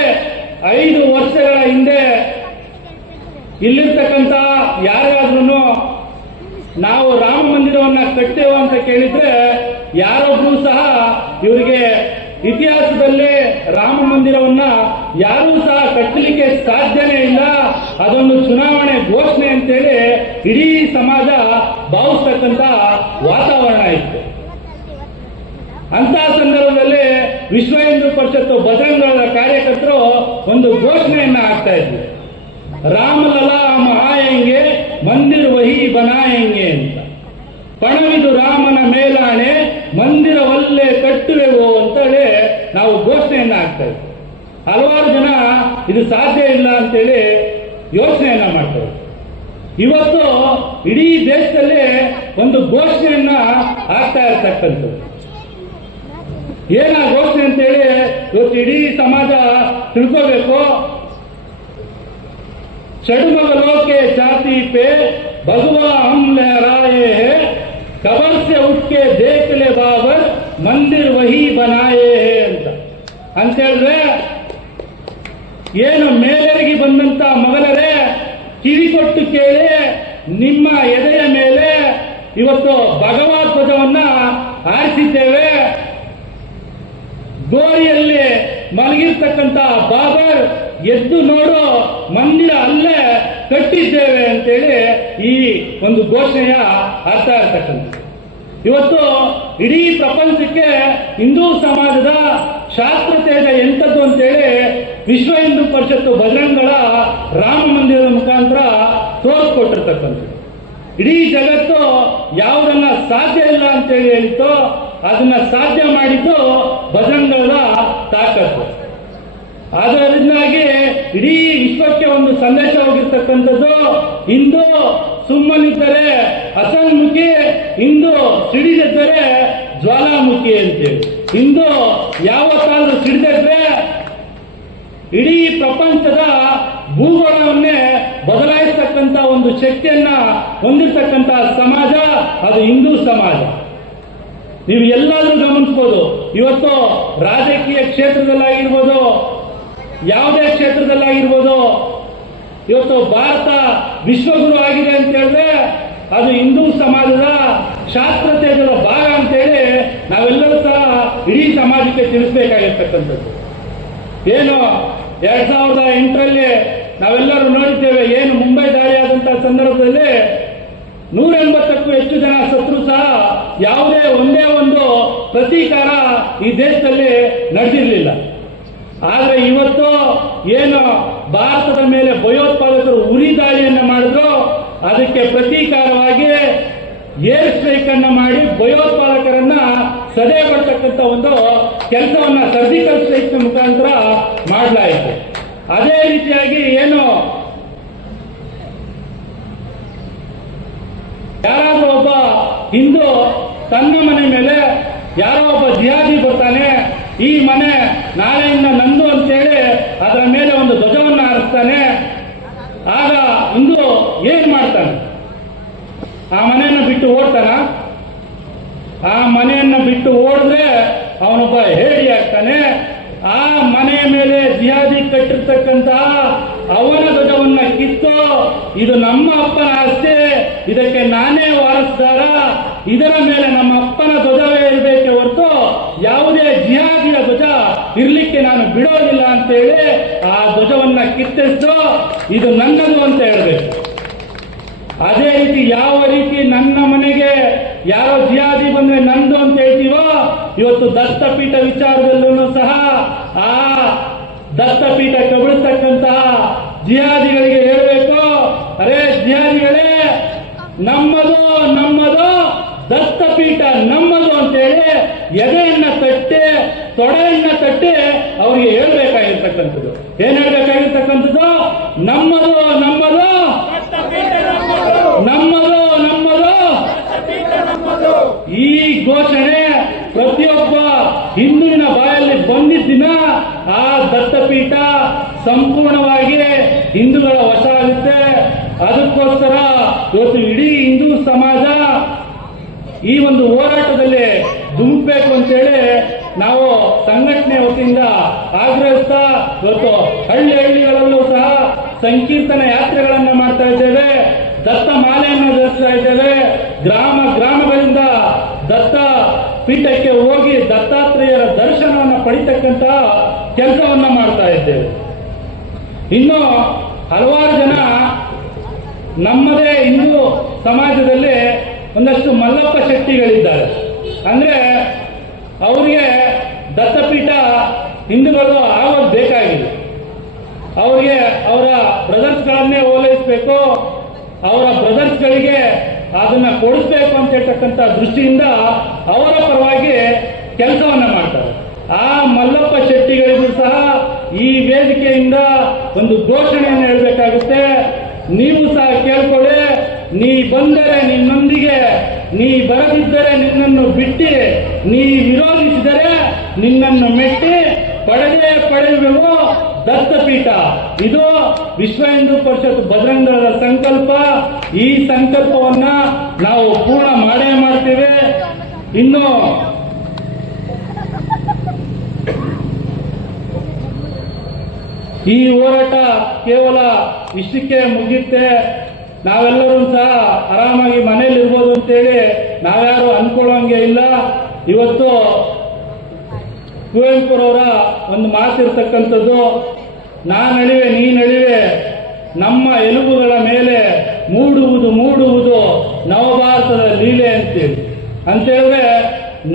5 ವರ್ಷಗಳ ಹಿಂದೆ ಇಲ್ಲಿರ್ತಕ್ಕಂಥ ಯಾರಾದ್ರೂ ನಾವು ರಾಮ ಮಂದಿರವನ್ನ ಕಟ್ಟೇವ ಅಂತ ಕೇಳಿದ್ರೆ ಯಾರೊಬ್ರು ಸಹ ಇವರಿಗೆ ಇತಿಹಾಸದಲ್ಲಿ ರಾಮ ಮಂದಿರವನ್ನ ಯಾರೂ ಸಹ ಕಟ್ಟಲಿಕ್ಕೆ ಸಾಧ್ಯನೇ ಇಲ್ಲ, ಅದೊಂದು ಚುನಾವಣೆ ಘೋಷಣೆ ಅಂತೇಳಿ ಇಡೀ ಸಮಾಜ ಭಾವಿಸ್ತಕ್ಕಂಥ ವಾತಾವರಣ ಇತ್ತು. ಅಂತ ಸಂದರ್ಭದಲ್ಲಿ ವಿಶ್ವ ಹಿಂದೂ ಪರಿಷತ್ತು ಬಜರಂಗ ಕಾರ್ಯಕರ್ತರು ಒಂದು ಘೋಷಣೆಯನ್ನ ಹಾಕ್ತಾ ಇದ್ವಿ, ರಾಮಲಲಾ ಹಮ್ ಆಯೆಂಗೆ ಮಂದಿರ ವಹಿ ಬನಾಯೆಂಗೆ ಅಂತ. ಪಣವಿದು ರಾಮನ ಮೇಲಾಣೆ ಮಂದಿರವಲ್ಲೇ ಕಟ್ಟುವೆವು ಅಂತೇಳಿ ನಾವು ಘೋಷಣೆಯನ್ನ ಹಾಕ್ತಾ ಇದ್ವಿ. ಹಲವಾರು ಜನ ಇದು ಸಾಧ್ಯ ಇಲ್ಲ ಅಂತೇಳಿ ಯೋಚನೆಯನ್ನ ಮಾಡ್ತಾರೆ. ಇವತ್ತು ಇಡೀ ದೇಶದಲ್ಲಿ ಒಂದು ಘೋಷಣೆಯನ್ನ ಆಗ್ತಾ ಇರ್ತಕ್ಕಂಥದ್ದು. ಏನ ಘೋಷಣೆ ಅಂತೇಳಿ ಇವತ್ತು ಇಡೀ ಸಮಾಜ ತಿಳ್ಕೋಬೇಕು. षडमगलों के जाति पे भगवा हम लहराए हैं, कबर से उठ के देख ले बाबर मंदिर वही बनाए हैं ಅಂತ ಹೇಳಿದ್ರೆ, ಏನು ಮೇಲೆರಗಿ ಬಂದಂತ ಮಗನರೇ ಕಿವಿ ಕೊಟ್ಟು ಕೇಳಿ, ನಿಮ್ಮ ಎದೆಯ ಮೇಲೆ ಇವತ್ತು ಭಗವದ್ ಧ್ವಜವನ್ನ ಆರಿಸಿದ್ದೇವೆ. ಗೋರಿಯಲ್ಲಿ ಮಲಗಿರ್ತಕ್ಕಂಥ ಬಾಬರ್ ಎದ್ದು ನೋಡು, ಮಂದಿರ ಅಲ್ಲೇ ಕಟ್ಟಿದ್ದೇವೆ ಅಂತೇಳಿ ಈ ಒಂದು ಘೋಷಣೆಯ ಅರ್ಥ ಇರತಕ್ಕಂಥ. ಇವತ್ತು ಇಡೀ ಪ್ರಪಂಚಕ್ಕೆ ಹಿಂದೂ ಸಮಾಜದ ಶಾಸ್ತ್ರತೇಜ ಎಂಥದ್ದು ಅಂತೇಳಿ ವಿಶ್ವ ಹಿಂದೂ ಪರಿಷತ್ತು ಬಜರಂಗಳ ರಾಮ ಮಂದಿರದ ಮುಖಾಂತರ ತೋರಿಸ್ಕೊಟ್ಟಿರ್ತಕ್ಕಂಥದ್ದು. ಇಡೀ ಜಗತ್ತು ಯಾವುದನ್ನ ಸಾಧ್ಯ ಇಲ್ಲ ಅಂತೇಳಿ ಹೇಳಿತ್ತು, ಅದನ್ನ ಸಾಧ್ಯ ಮಾಡಿದ್ದು ಬಜರಂಗಳ ತಾಕತ್ತು. ಅದರಿಂದಾಗಿ ಇಡೀ ವಿಶ್ವಕ್ಕೆ ಒಂದು ಸಂದೇಶ ಹೋಗಿರ್ತಕ್ಕಂಥದ್ದು, ಹಿಂದೂ ಸುಮ್ಮನಿದ್ದರೆ ಅಸನ್ಮುಖಿ, ಹಿಂದೂ ಸಿಡಿದಿದ್ದರೆ ಜ್ವಾಲಾಮುಖಿ ಅಂತೇಳಿ. ಹಿಂದೂ ಯಾವತ್ತಾದ್ರೂ ಸಿಡಿದಿದ್ರೆ ಇಡೀ ಪ್ರಪಂಚದ ಭೂಗೋಳವನ್ನೇ ಬದಲಾಯಿಸತಕ್ಕಂಥ ಒಂದು ಶಕ್ತಿಯನ್ನ ಹೊಂದಿರತಕ್ಕಂಥ ಸಮಾಜ ಅದು ಹಿಂದೂ ಸಮಾಜ. ನೀವು ಎಲ್ಲಾದ್ರೂ ಗಮನಿಸಬಹುದು, ಇವತ್ತು ರಾಜಕೀಯ ಕ್ಷೇತ್ರದಲ್ಲಾಗಿರ್ಬೋದು, ಯಾವುದೇ ಕ್ಷೇತ್ರದಲ್ಲಾಗಿರ್ಬೋದು, ಇವತ್ತು ಭಾರತ ವಿಶ್ವಗುರು ಆಗಿದೆ ಅಂತ ಹೇಳಿದ್ರೆ ಅದು ಹಿಂದೂ ಸಮಾಜದ ಶಾಸ್ತ್ರತೇಜದ ಭಾಗ ಅಂತೇಳಿ ನಾವೆಲ್ಲರೂ ಸಹ ಇಡೀ ಸಮಾಜಕ್ಕೆ ತಿಳಿಸಬೇಕಾಗಿರ್ತಕ್ಕಂಥದ್ದು. ಏನು 2008ರಲ್ಲಿ ನಾವೆಲ್ಲರೂ ನೋಡಿದ್ದೇವೆ, ಏನು ಮುಂಬೈ ದಾಳಿಯಾದಂತಹ ಸಂದರ್ಭದಲ್ಲಿ 180ಕ್ಕೂ ಹೆಚ್ಚು ಜನ ಸತ್ರು ಸಹ ಯಾವುದೇ ಒಂದೇ ಒಂದು ಪ್ರತೀಕಾರ ಈ ದೇಶದಲ್ಲಿ ನಡೆದಿರಲಿಲ್ಲ. ಆದ್ರೆ ಇವತ್ತು ಏನು ಭಾರತದ ಮೇಲೆ ಭಯೋತ್ಪಾದಕರು ಉರಿ ದಾಳಿಯನ್ನ ಮಾಡಿದ್ರು, ಅದಕ್ಕೆ ಪ್ರತೀಕಾರವಾಗಿ ಏರ್ ಸ್ಟ್ರೈಕ್ ಅನ್ನ ಮಾಡಿ ಭಯೋತ್ಪಾದಕರನ್ನ ಸದೆ ಬರ್ತಕ್ಕಂಥ ಒಂದು ಕೆಲಸವನ್ನ ಸರ್ಜಿಕಲ್ ಸ್ಟ್ರೈಕ್ ಮುಖಾಂತರ ಮಾಡಲಾಯಿತು. ಅದೇ ರೀತಿಯಾಗಿ ಏನು ಯಾರಾದ್ರೂ ಒಬ್ಬ ಹಿಂದೂ ತನ್ನ ಮನೆ ಮೇಲೆ ಯಾರೋ ಒಬ್ಬ ಜಿಹಾದಿ ಬರ್ತಾನೆ, ಈ ಮನೆ ನಾಳೆಯಿಂದ ನಂದು ಅಂತೇಳಿ ಅದರ ಮೇಲೆ ಒಂದು ಧ್ವಜವನ್ನು ಹಾರಿಸ್ತಾನೆ, ಆಗ ಹಿಂದೂ ಏನ್ ಮಾಡ್ತಾನೆ? ಆ ಮನೆಯನ್ನು ಬಿಟ್ಟು ಓಡ್ತಾನ? ಆ ಮನೆಯನ್ನು ಬಿಟ್ಟು ಓಡಿದ್ರೆ ಅವನೊಬ್ಬ ಹೇಳಿ ಆಗ್ತಾನೆ. ಆ ಮನೆಯ ಮೇಲೆ ಜಿಹಾದಿ ಕಟ್ಟಿರ್ತಕ್ಕಂತಹ ಅವನ ಧ್ವಜವನ್ನ ಕಿತ್ತು, ಇದು ನಮ್ಮ ಅಪ್ಪನ ಆಸ್ತಿ, ಇದಕ್ಕೆ ನಾನೇ ವಾರಸ್ದಾರ, ಇದರ ಮೇಲೆ ನಮ್ಮ ಅಪ್ಪನ ಧ್ವಜವೇ ಇರಬೇಕೆ ಹೊರತು ಯಾವುದೇ ಜಿಹಾದಿಯ ಧ್ವಜ ಇರ್ಲಿಕ್ಕೆ ನಾನು ಬಿಡೋದಿಲ್ಲ ಅಂತೇಳಿ ಆ ಧ್ವಜವನ್ನ ಕಿತ್ತೆಸ್ದು ಇದು ನನ್ನದು ಅಂತ ಹೇಳ್ಬೇಕು. ಅದೇ ರೀತಿ ಯಾವ ರೀತಿ ನನ್ನ ಮನೆಗೆ ಯಾರೋ ಜಿಹಾದಿ ಬಂದ್ರೆ ನಂದು ಅಂತ ಹೇಳ್ತೀವೋ, ಇವತ್ತು ದತ್ತಪೀಠ ವಿಚಾರದಲ್ಲೂ ಸಹ ಆ ದತ್ತಪೀಠ ಕಬಳಿಸ್ತಕ್ಕಂತಹ ಜಿಹಾದಿಗಳಿಗೆ ಹೇಳಬೇಕು, ಅರೇ ಜಿಹಾದಿಗಳೇ, ನಮ್ಮದು ನಮ್ಮದು ತೊಡೆಯನ್ನ ತಟ್ಟಿ ಅವ್ರಿಗೆ ಹೇಳ್ಬೇಕಾಗಿರ್ತಕ್ಕಂಥದ್ದು. ಏನ್ ಹೇಳ್ಬೇಕಾಗಿರ್ತಕ್ಕಂಥದ್ದು? ನಮ್ಮದು ನಮ್ಮದು ನಮ್ಮದು ನಮ್ಮದು. ಈ ಘೋಷಣೆ ಪ್ರತಿಯೊಬ್ಬ ಹಿಂದೂವಿನ ಬಾಯಲ್ಲಿ ಬಂದಿದ್ದ ದಿನ ಆ ದತ್ತಪೀಠ ಸಂಪೂರ್ಣವಾಗಿ ಹಿಂದೂಗಳ ವಶ ಆಗುತ್ತೆ. ಅದಕ್ಕೋಸ್ಕರ ಇವತ್ತು ಇಡೀ ಹಿಂದೂ ಸಮಾಜ ಈ ಒಂದು ಹೋರಾಟದಲ್ಲಿ ಧುಮುಕ್ಬೇಕು ಅಂತೇಳಿ ನಾವು ಸಂಘಟನೆ ವತಿಯಿಂದ ಆಗ್ರಹಿಸ್ತಾ ಇವತ್ತು ಹಳ್ಳಿಗಳಲ್ಲೂ ಸಹ ಸಂಕೀರ್ತನ ಯಾತ್ರೆಗಳನ್ನ ಮಾಡ್ತಾ ಇದ್ದೇವೆ. ದತ್ತ ಮಾಲೆಯನ್ನು ಧರಿಸ್ತಾ ಇದ್ದೇವೆ. ಗ್ರಾಮಗಳಿಂದ ದತ್ತ ಪೀಠಕ್ಕೆ ಹೋಗಿ ದತ್ತಾತ್ರೇಯರ ದರ್ಶನವನ್ನು ಪಡಿತಕ್ಕಂತ ಕೆಲಸವನ್ನ ಮಾಡ್ತಾ ಇದ್ದೇವೆ. ಇನ್ನು ಹಲವಾರು ಜನ ನಮ್ಮದೇ ಹಿಂದೂ ಸಮಾಜದಲ್ಲಿ ಒಂದಷ್ಟು ಮಲ್ಲಪ್ಪ ಶೆಟ್ಟಿಗಳಿದ್ದಾರೆ. ಅಂದ್ರೆ ಅವರಿಗೆ ದತ್ತಪೀಠ ಹಿಂದೂಗಳು ಆಗೋದು ಬೇಕಾಗಿಲ್ಲ. ಅವರಿಗೆ ಅವರ ಬ್ರದರ್ಸ್ಗಳನ್ನೇ ಓಲೈಸಬೇಕು, ಅವರ ಬ್ರದರ್ಸ್ಗಳಿಗೆ ಅದನ್ನ ಕೊಡಿಸ್ಬೇಕು ಅಂತ ಹೇಳ್ತಕ್ಕಂಥ ದೃಷ್ಟಿಯಿಂದ ಅವರ ಪರವಾಗಿ ಕೆಲಸವನ್ನ ಮಾಡ್ತಾರೆ. ಆ ಮಲ್ಲಪ್ಪ ಶೆಟ್ಟಿಗಳಿಗೂ ಸಹ ಈ ವೇದಿಕೆಯಿಂದ ಒಂದು ಘೋಷಣೆಯನ್ನು ಹೇಳಬೇಕಾಗುತ್ತೆ. ನೀವು ಸಹ ಕೇಳ್ಕೊಳ್ಳಿ. ನೀ ಬಂದರೆ ನಿನ್ನೊಂದಿಗೆ, ನೀ ಬರದಿದ್ದರೆ ನಿನ್ನನ್ನು ಬಿಟ್ಟಿ, ನೀ ವಿರೋಧಿಸಿದರೆ ನಿನ್ನನ್ನು ಮೆಟ್ಟಿ ಪಡೆಯುವೆವು ದತ್ತಪೀಠ. ಇದು ವಿಶ್ವ ಹಿಂದೂ ಪರಿಷತ್ ಬಜರಂಗ ದಳದ ಸಂಕಲ್ಪ. ಈ ಸಂಕಲ್ಪವನ್ನ ನಾವು ಪೂರ್ಣ ಮಾಡೇ ಮಾಡ್ತೇವೆ. ಇನ್ನು ಈ ಹೋರಾಟ ಕೇವಲ ಇಷ್ಟಕ್ಕೆ ಮುಗಿಯುತ್ತೆ, ನಾವೆಲ್ಲರೂ ಸಹ ಆರಾಮಾಗಿ ಮನೇಲಿ ಇರ್ಬೋದು ಅಂತೇಳಿ ನಾವ್ಯಾರು ಅನ್ಕೊಳ್ಳೋಂಗೆ ಇಲ್ಲ. ಇವತ್ತು ಕುವೆಂಪುರವರ ಒಂದು ಮಾತಿರ್ತಕ್ಕಂಥದ್ದು, ನಾನಳಿವೆ ನೀನಳಿವೆ ನಮ್ಮ ಎಲುಬುಗಳ ಮೇಲೆ ಮೂಡುವುದು ನವಭಾರತದ ಲೀಲೆ ಅಂತೇಳಿದ್ರೆ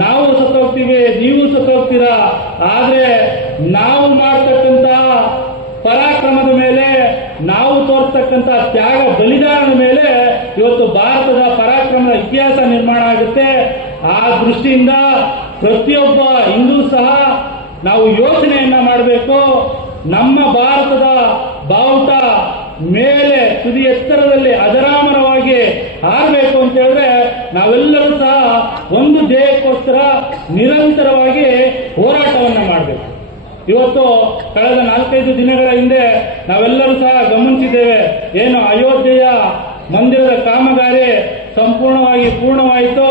ನಾವು ಸತ್ತೋಗ್ತೀವಿ, ನೀವು ಸತ್ತೋಗ್ತೀರಾ. ಆದ್ರೆ ನಾವು ಮಾಡ್ತಕ್ಕಂತಹ ಪರಾಕ್ರಮದ ಮೇಲೆ, ನಾವು ತೋರಿಸ್ತಕ್ಕಂಥ ತ್ಯಾಗ ಬಲಿದಾನದ ಮೇಲೆ ಇವತ್ತು ಭಾರತದ ಪರಾಕ್ರಮದ ಇತಿಹಾಸ ನಿರ್ಮಾಣ ಆಗುತ್ತೆ. ಆ ದೃಷ್ಟಿಯಿಂದ ಪ್ರತಿಯೊಬ್ಬ ಹಿಂದೂ ಸಹ ನಾವು ಯೋಚನೆಯನ್ನ ಮಾಡಬೇಕು. ನಮ್ಮ ಭಾರತದ ಬಾವುಟ ಮೇಲೆ ತುದಿ ಎತ್ತರದಲ್ಲಿ ಅಜರಾಮರವಾಗಿ ಹಾರಬೇಕು ಅಂತ ಹೇಳಿದ್ರೆ ನಾವೆಲ್ಲರೂ ಸಹ ಒಂದು ಧ್ಯೇಯಕ್ಕೋಸ್ಕರ ನಿರಂತರವಾಗಿ ಹೋರಾಟವನ್ನ ಮಾಡಬೇಕು. ಇವತ್ತು ಕಳೆದ 4-5 ದಿನಗಳ ಹಿಂದೆ ನಾವೆಲ್ಲರೂ ಸಹ ಗಮನಿಸಿದ್ದೇವೆ. ಏನು ಅಯೋಧ್ಯೆಯ ಮಂದಿರದ ಕಾಮಗಾರಿ ಸಂಪೂರ್ಣವಾಗಿ ಪೂರ್ಣವಾಯಿತು.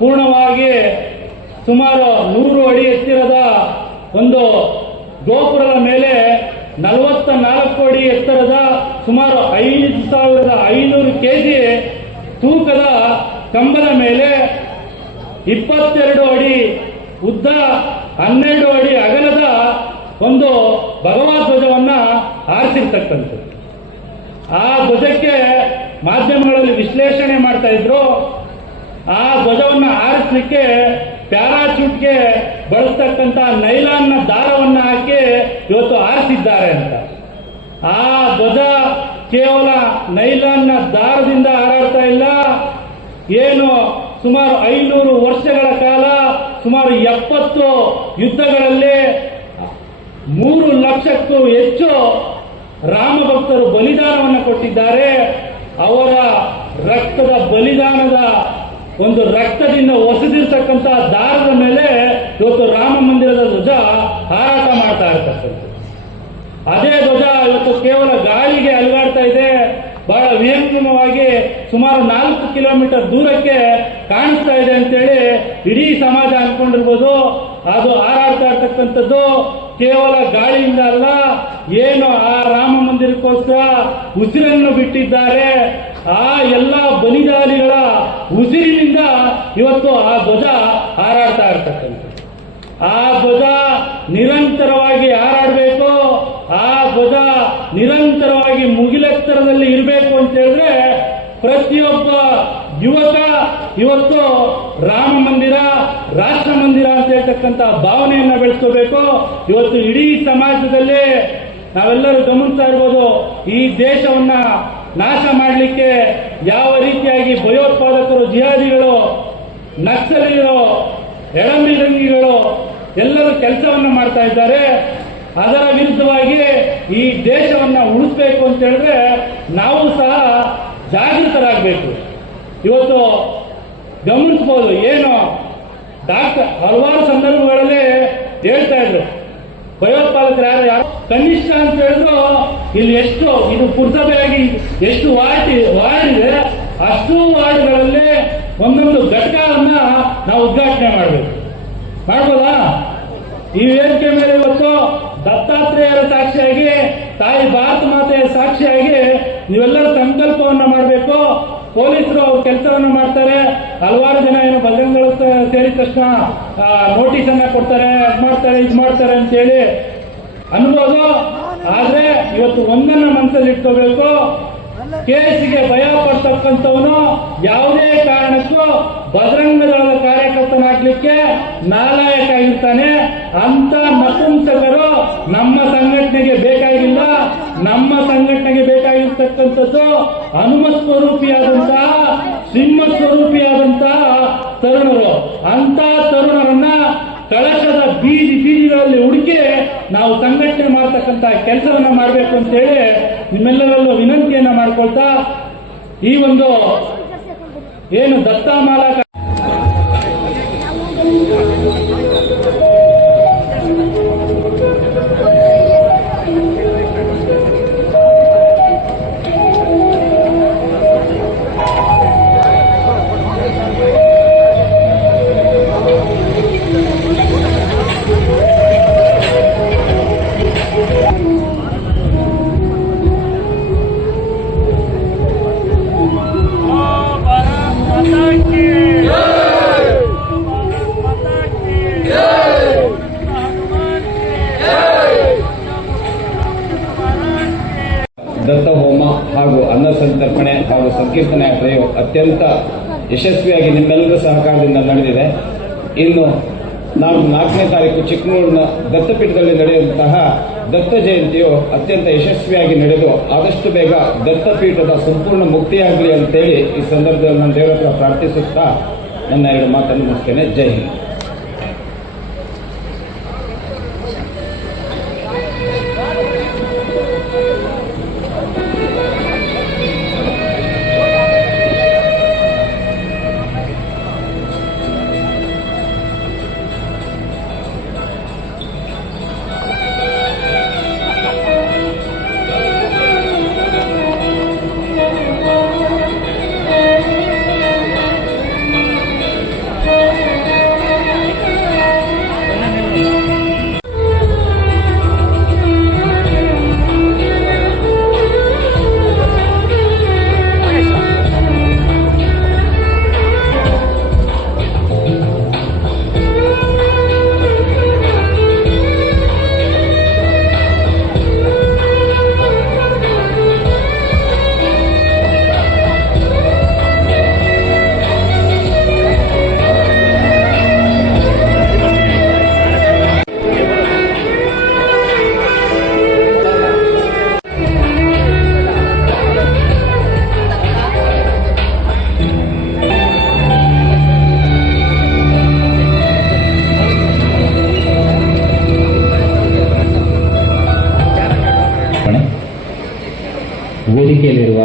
ಪೂರ್ಣವಾಗಿ ಸುಮಾರು 100 ಅಡಿ ಎತ್ತರದ ಒಂದು ಗೋಪುರದ ಮೇಲೆ 44 ಅಡಿ ಎತ್ತರದ ಸುಮಾರು 5,500 kg ತೂಕದ ಕಂಬದ ಮೇಲೆ 22 ಅಡಿ ಉದ್ದ 12 ಅಡಿ ಅಗಲದ ಒಂದು ಭಗವದ್ ಧ್ವಜವನ್ನ ಆರಿಸಿರ್ತಕ್ಕಂಥದ್ದು. ಆ ಧ್ವಜಕ್ಕೆ ಮಾಧ್ಯಮಗಳಲ್ಲಿ ವಿಶ್ಲೇಷಣೆ ಮಾಡ್ತಾ ಇದ್ರು. ಆ ಧ್ವಜವನ್ನ ಆರಿಸಲಿಕ್ಕೆ ಪ್ಯಾರಾಚೂಟ್ಗೆ ಬಳಸ್ತಕ್ಕಂಥ ನೈಲಾನ್ನ ದಾರವನ್ನ ಹಾಕಿ ಇವತ್ತು ಆರಿಸಿದ್ದಾರೆ ಅಂತ. ಆ ಧ್ವಜ ಕೇವಲ ನೈಲಾನ್ನ ದಾರದಿಂದ ಹಾರಾಡ್ತಾ ಇಲ್ಲ. ಏನು ಸುಮಾರು 500 ವರ್ಷಗಳ ಕಾಲ ಸುಮಾರು 70 ಯುದ್ಧಗಳಲ್ಲಿ 3 ಲಕ್ಷಕ್ಕೂ ಹೆಚ್ಚು ರಾಮ ಭಕ್ತರು ಬಲಿದಾನವನ್ನು ಕೊಟ್ಟಿದ್ದಾರೆ. ಅವರ ರಕ್ತದ ಬಲಿದಾನದ ಒಂದು ರಕ್ತದಿಂದ ಒಸದಿರ್ತಕ್ಕಂಥ ದಾರದ ಮೇಲೆ ಇವತ್ತು ರಾಮ ಮಂದಿರದ ಧ್ವಜ ಹಾರಾಟ ಮಾಡ್ತಾ ಇರ್ತಕ್ಕಂಥದ್ದು. ಅದೇ ಧ್ವಜ ಇವತ್ತು ಕೇವಲ ಗಾಳಿಗೆ ಅಲುಗಾಡ್ತಾ ಇದೆ. ಬಹಳ ವಿಹಂಗಮವಾಗಿ ಸುಮಾರು 4 ಕಿಲೋಮೀಟರ್ ದೂರಕ್ಕೆ ಕಾಣಿಸ್ತಾ ಇದೆ ಅಂತೇಳಿ ಇಡೀ ಸಮಾಜ ಅನ್ಕೊಂಡಿರ್ಬೋದು. ಅದು ಹಾರಾಡ್ತಾ ಇರ್ತಕ್ಕಂಥದ್ದು ಕೇವಲ ಗಾಳಿಯಿಂದ ಅಲ್ಲ. ಏನು ಆ ರಾಮ ಮಂದಿರಕ್ಕೋಸ್ಕರ ಉಸಿರನ್ನು ಬಿಟ್ಟಿದ್ದಾರೆ, ಆ ಎಲ್ಲ ಬಲಿದಾನಿಗಳ ಉಸಿರಿನಿಂದ ಇವತ್ತು ಆ ಧ್ವಜ ಹಾರಾಡ್ತಾ ಇರ್ತಕ್ಕಂಥದ್ದು. ಆ ಧ್ವಜ ನಿರಂತರವಾಗಿ ಹಾರಾಡಬೇಕು. ಆ ಧ್ವಜ ನಿರಂತರವಾಗಿ ಮುಗಿಲೆತ್ತರದಲ್ಲಿ ಇರಬೇಕು ಅಂತ ಹೇಳಿದ್ರೆ ಪ್ರತಿಯೊಬ್ಬ ಯುವಕ ಇವತ್ತು ರಾಮ ಮಂದಿರ, ರಾಷ್ಟ್ರ ಮಂದಿರ ಅಂತ ಹೇಳ್ತಕ್ಕಂಥ ಭಾವನೆಯನ್ನ ಬೆಳೆಸ್ಕೋಬೇಕು. ಇವತ್ತು ಇಡೀ ಸಮಾಜದಲ್ಲಿ ನಾವೆಲ್ಲರೂ ಗಮನಿಸ್ತಾ ಇರ್ಬೋದು, ಈ ದೇಶವನ್ನ ನಾಶ ಮಾಡಲಿಕ್ಕೆ ಯಾವ ರೀತಿಯಾಗಿ ಭಯೋತ್ಪಾದಕರು, ಜಿಹಾದಿಗಳು, ನಕ್ಸಲರು, ಎಡಮಿರಂಗಿಗಳು ಎಲ್ಲರೂ ಕೆಲಸವನ್ನ ಮಾಡ್ತಾ ಇದ್ದಾರೆ. ಅದರ ವಿರುದ್ಧವಾಗಿ ಈ ದೇಶವನ್ನ ಉಳಿಸ್ಬೇಕು ಅಂತ ಹೇಳಿದ್ರೆ ನಾವು ಸಹ ಜಾಗೃತರಾಗಬೇಕು. ಇವತ್ತು ಗಮನಿಸಬಹುದು, ಏನು ಡಾಕ್ಟರ್ ಹಲವಾರು ಸಂದರ್ಭಗಳಲ್ಲಿ ಹೇಳ್ತಾ ಇದ್ರು, ಭಯೋತ್ಪಾದಕರು ಯಾರು ಕನಿಷ್ಠ ಅಂತ ಹೇಳಿದ್ರು ಇಲ್ಲಿ ಎಷ್ಟು ಇದು ಪುರಸಭೆಯಾಗಿ ಎಷ್ಟು ವಾರ್ಡ್ ಇದೆ ಅಷ್ಟು ವಾರ್ಡ್ಗಳಲ್ಲಿ ಒಂದೊಂದು ಘಟಕವನ್ನ ನಾವು ಉದ್ಘಾಟನೆ ಮಾಡ್ಬೋದಾ? ಈ ವೇದಿಕೆ ಮೇಲೆ ಇವತ್ತು ದತ್ತಾತ್ರೇಯರ ಸಾಕ್ಷಿಯಾಗಿ, ತಾಯಿ ಭಾರತ ಮಾತೆಯ ಸಾಕ್ಷಿಯಾಗಿ ನೀವೆಲ್ಲರೂ ಸಂಕಲ್ಪವನ್ನ ಮಾಡಬೇಕು. ಪೊಲೀಸರು ಅವ್ರ ಕೆಲಸವನ್ನ ಮಾಡ್ತಾರೆ. ಹಲವಾರು ಜನ ಏನು ಬಜರಂಗಗಳು ಸೇರಿದ ತಕ್ಷಣ ನೋಟಿಸ್ ಅನ್ನ ಕೊಡ್ತಾರೆ, ಅದ್ ಮಾಡ್ತಾರೆ, ಇದ್ ಮಾಡ್ತಾರೆ ಅಂತ ಹೇಳಿ ಅನ್ಬೋದು. ಆದ್ರೆ ಇವತ್ತು ಒಂದನ್ನ ಮನಸ್ಸಲ್ಲಿ ಇಟ್ಕೋಬೇಕು, ಕೇಸಿಗೆ ಭಯ ಪಡ್ತಕ್ಕಂಥವನು ಯಾವುದೇ ಕಾರಣಕ್ಕೂ ಬಜರಂಗ ದಳದ ಕಾರ್ಯಕರ್ತನಾಗ್ಲಿಕ್ಕೆ ನಾಲಾಯಕ ಆಗಿರ್ತಾನೆ. ಅಂತ ನಪುಂಸಕರು ನಮ್ಮ ಸಂಘಟನೆಗೆ ಬೇಕಾಗಿಲ್ಲ. ನಮ್ಮ ಸಂಘಟನೆಗೆ ಬೇಕಾಗಿರ್ತಕ್ಕಂಥದ್ದು ಹನುಮ ಸ್ವರೂಪಿಯಾದಂತಹ, ಸಿಂಹ ಸ್ವರೂಪಿಯಾದಂತಹ ತರುಣರು. ಅಂತ ತರುಣರನ್ನ ಕಳಶದ ಬೀದಿಗಳಲ್ಲಿ ಹುಡುಕಿ ನಾವು ಸಂಘಟನೆ ಮಾಡತಕ್ಕಂತ ಕೆಲಸವನ್ನ ಮಾಡಬೇಕು ಅಂತ ಹೇಳಿ ನಿಮ್ಮೆಲ್ಲರಲ್ಲೂ ವಿನಂತಿಯನ್ನ ಮಾಡ್ಕೊಳ್ತಾ, ಈ ಒಂದು ಏನು ದತ್ತಾಮಾಲಾ ದತ್ತ ಹೋಮ ಹಾಗೂ ಅನ್ನ ಸಂತರ್ಪಣೆ ಹಾಗೂ ಸಂಕೀರ್ತನೆ ಯಾತ್ರೆಯು ಅತ್ಯಂತ ಯಶಸ್ವಿಯಾಗಿ ನಿಮ್ಮೆಲ್ಲರ ಸಹಕಾರದಿಂದ ನಡೆದಿದೆ. ಇನ್ನು ನಾವು 4ನೇ ತಾರೀಕು ಚಿಕ್ಕಮಗಳೂರಿನ ದತ್ತಪೀಠದಲ್ಲಿ ನಡೆಯುವಂತಹ ದತ್ತ ಜಯಂತಿಯು ಅತ್ಯಂತ ಯಶಸ್ವಿಯಾಗಿ ನಡೆದು ಆದಷ್ಟು ಬೇಗ ದತ್ತಪೀಠದ ಸಂಪೂರ್ಣ ಮುಕ್ತಿಯಾಗಲಿ ಅಂತೇಳಿ ಈ ಸಂದರ್ಭದಲ್ಲಿ ನಾನು ದೇವರ ಹತ್ರ ಪ್ರಾರ್ಥಿಸುತ್ತಾ ನನ್ನ 2 ಮಾತನ್ನು ಮುಗಿಸ್ತೇನೆ. ಜೈ ಹಿಂದ್. ವೇದಿಕೆಯಲ್ಲಿರುವ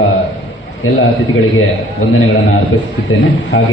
ಎಲ್ಲ ಅತಿಥಿಗಳಿಗೆ ವಂದನೆಗಳನ್ನು ಅರ್ಪಿಸುತ್ತಿದ್ದೇನೆ. ಹಾಗೆ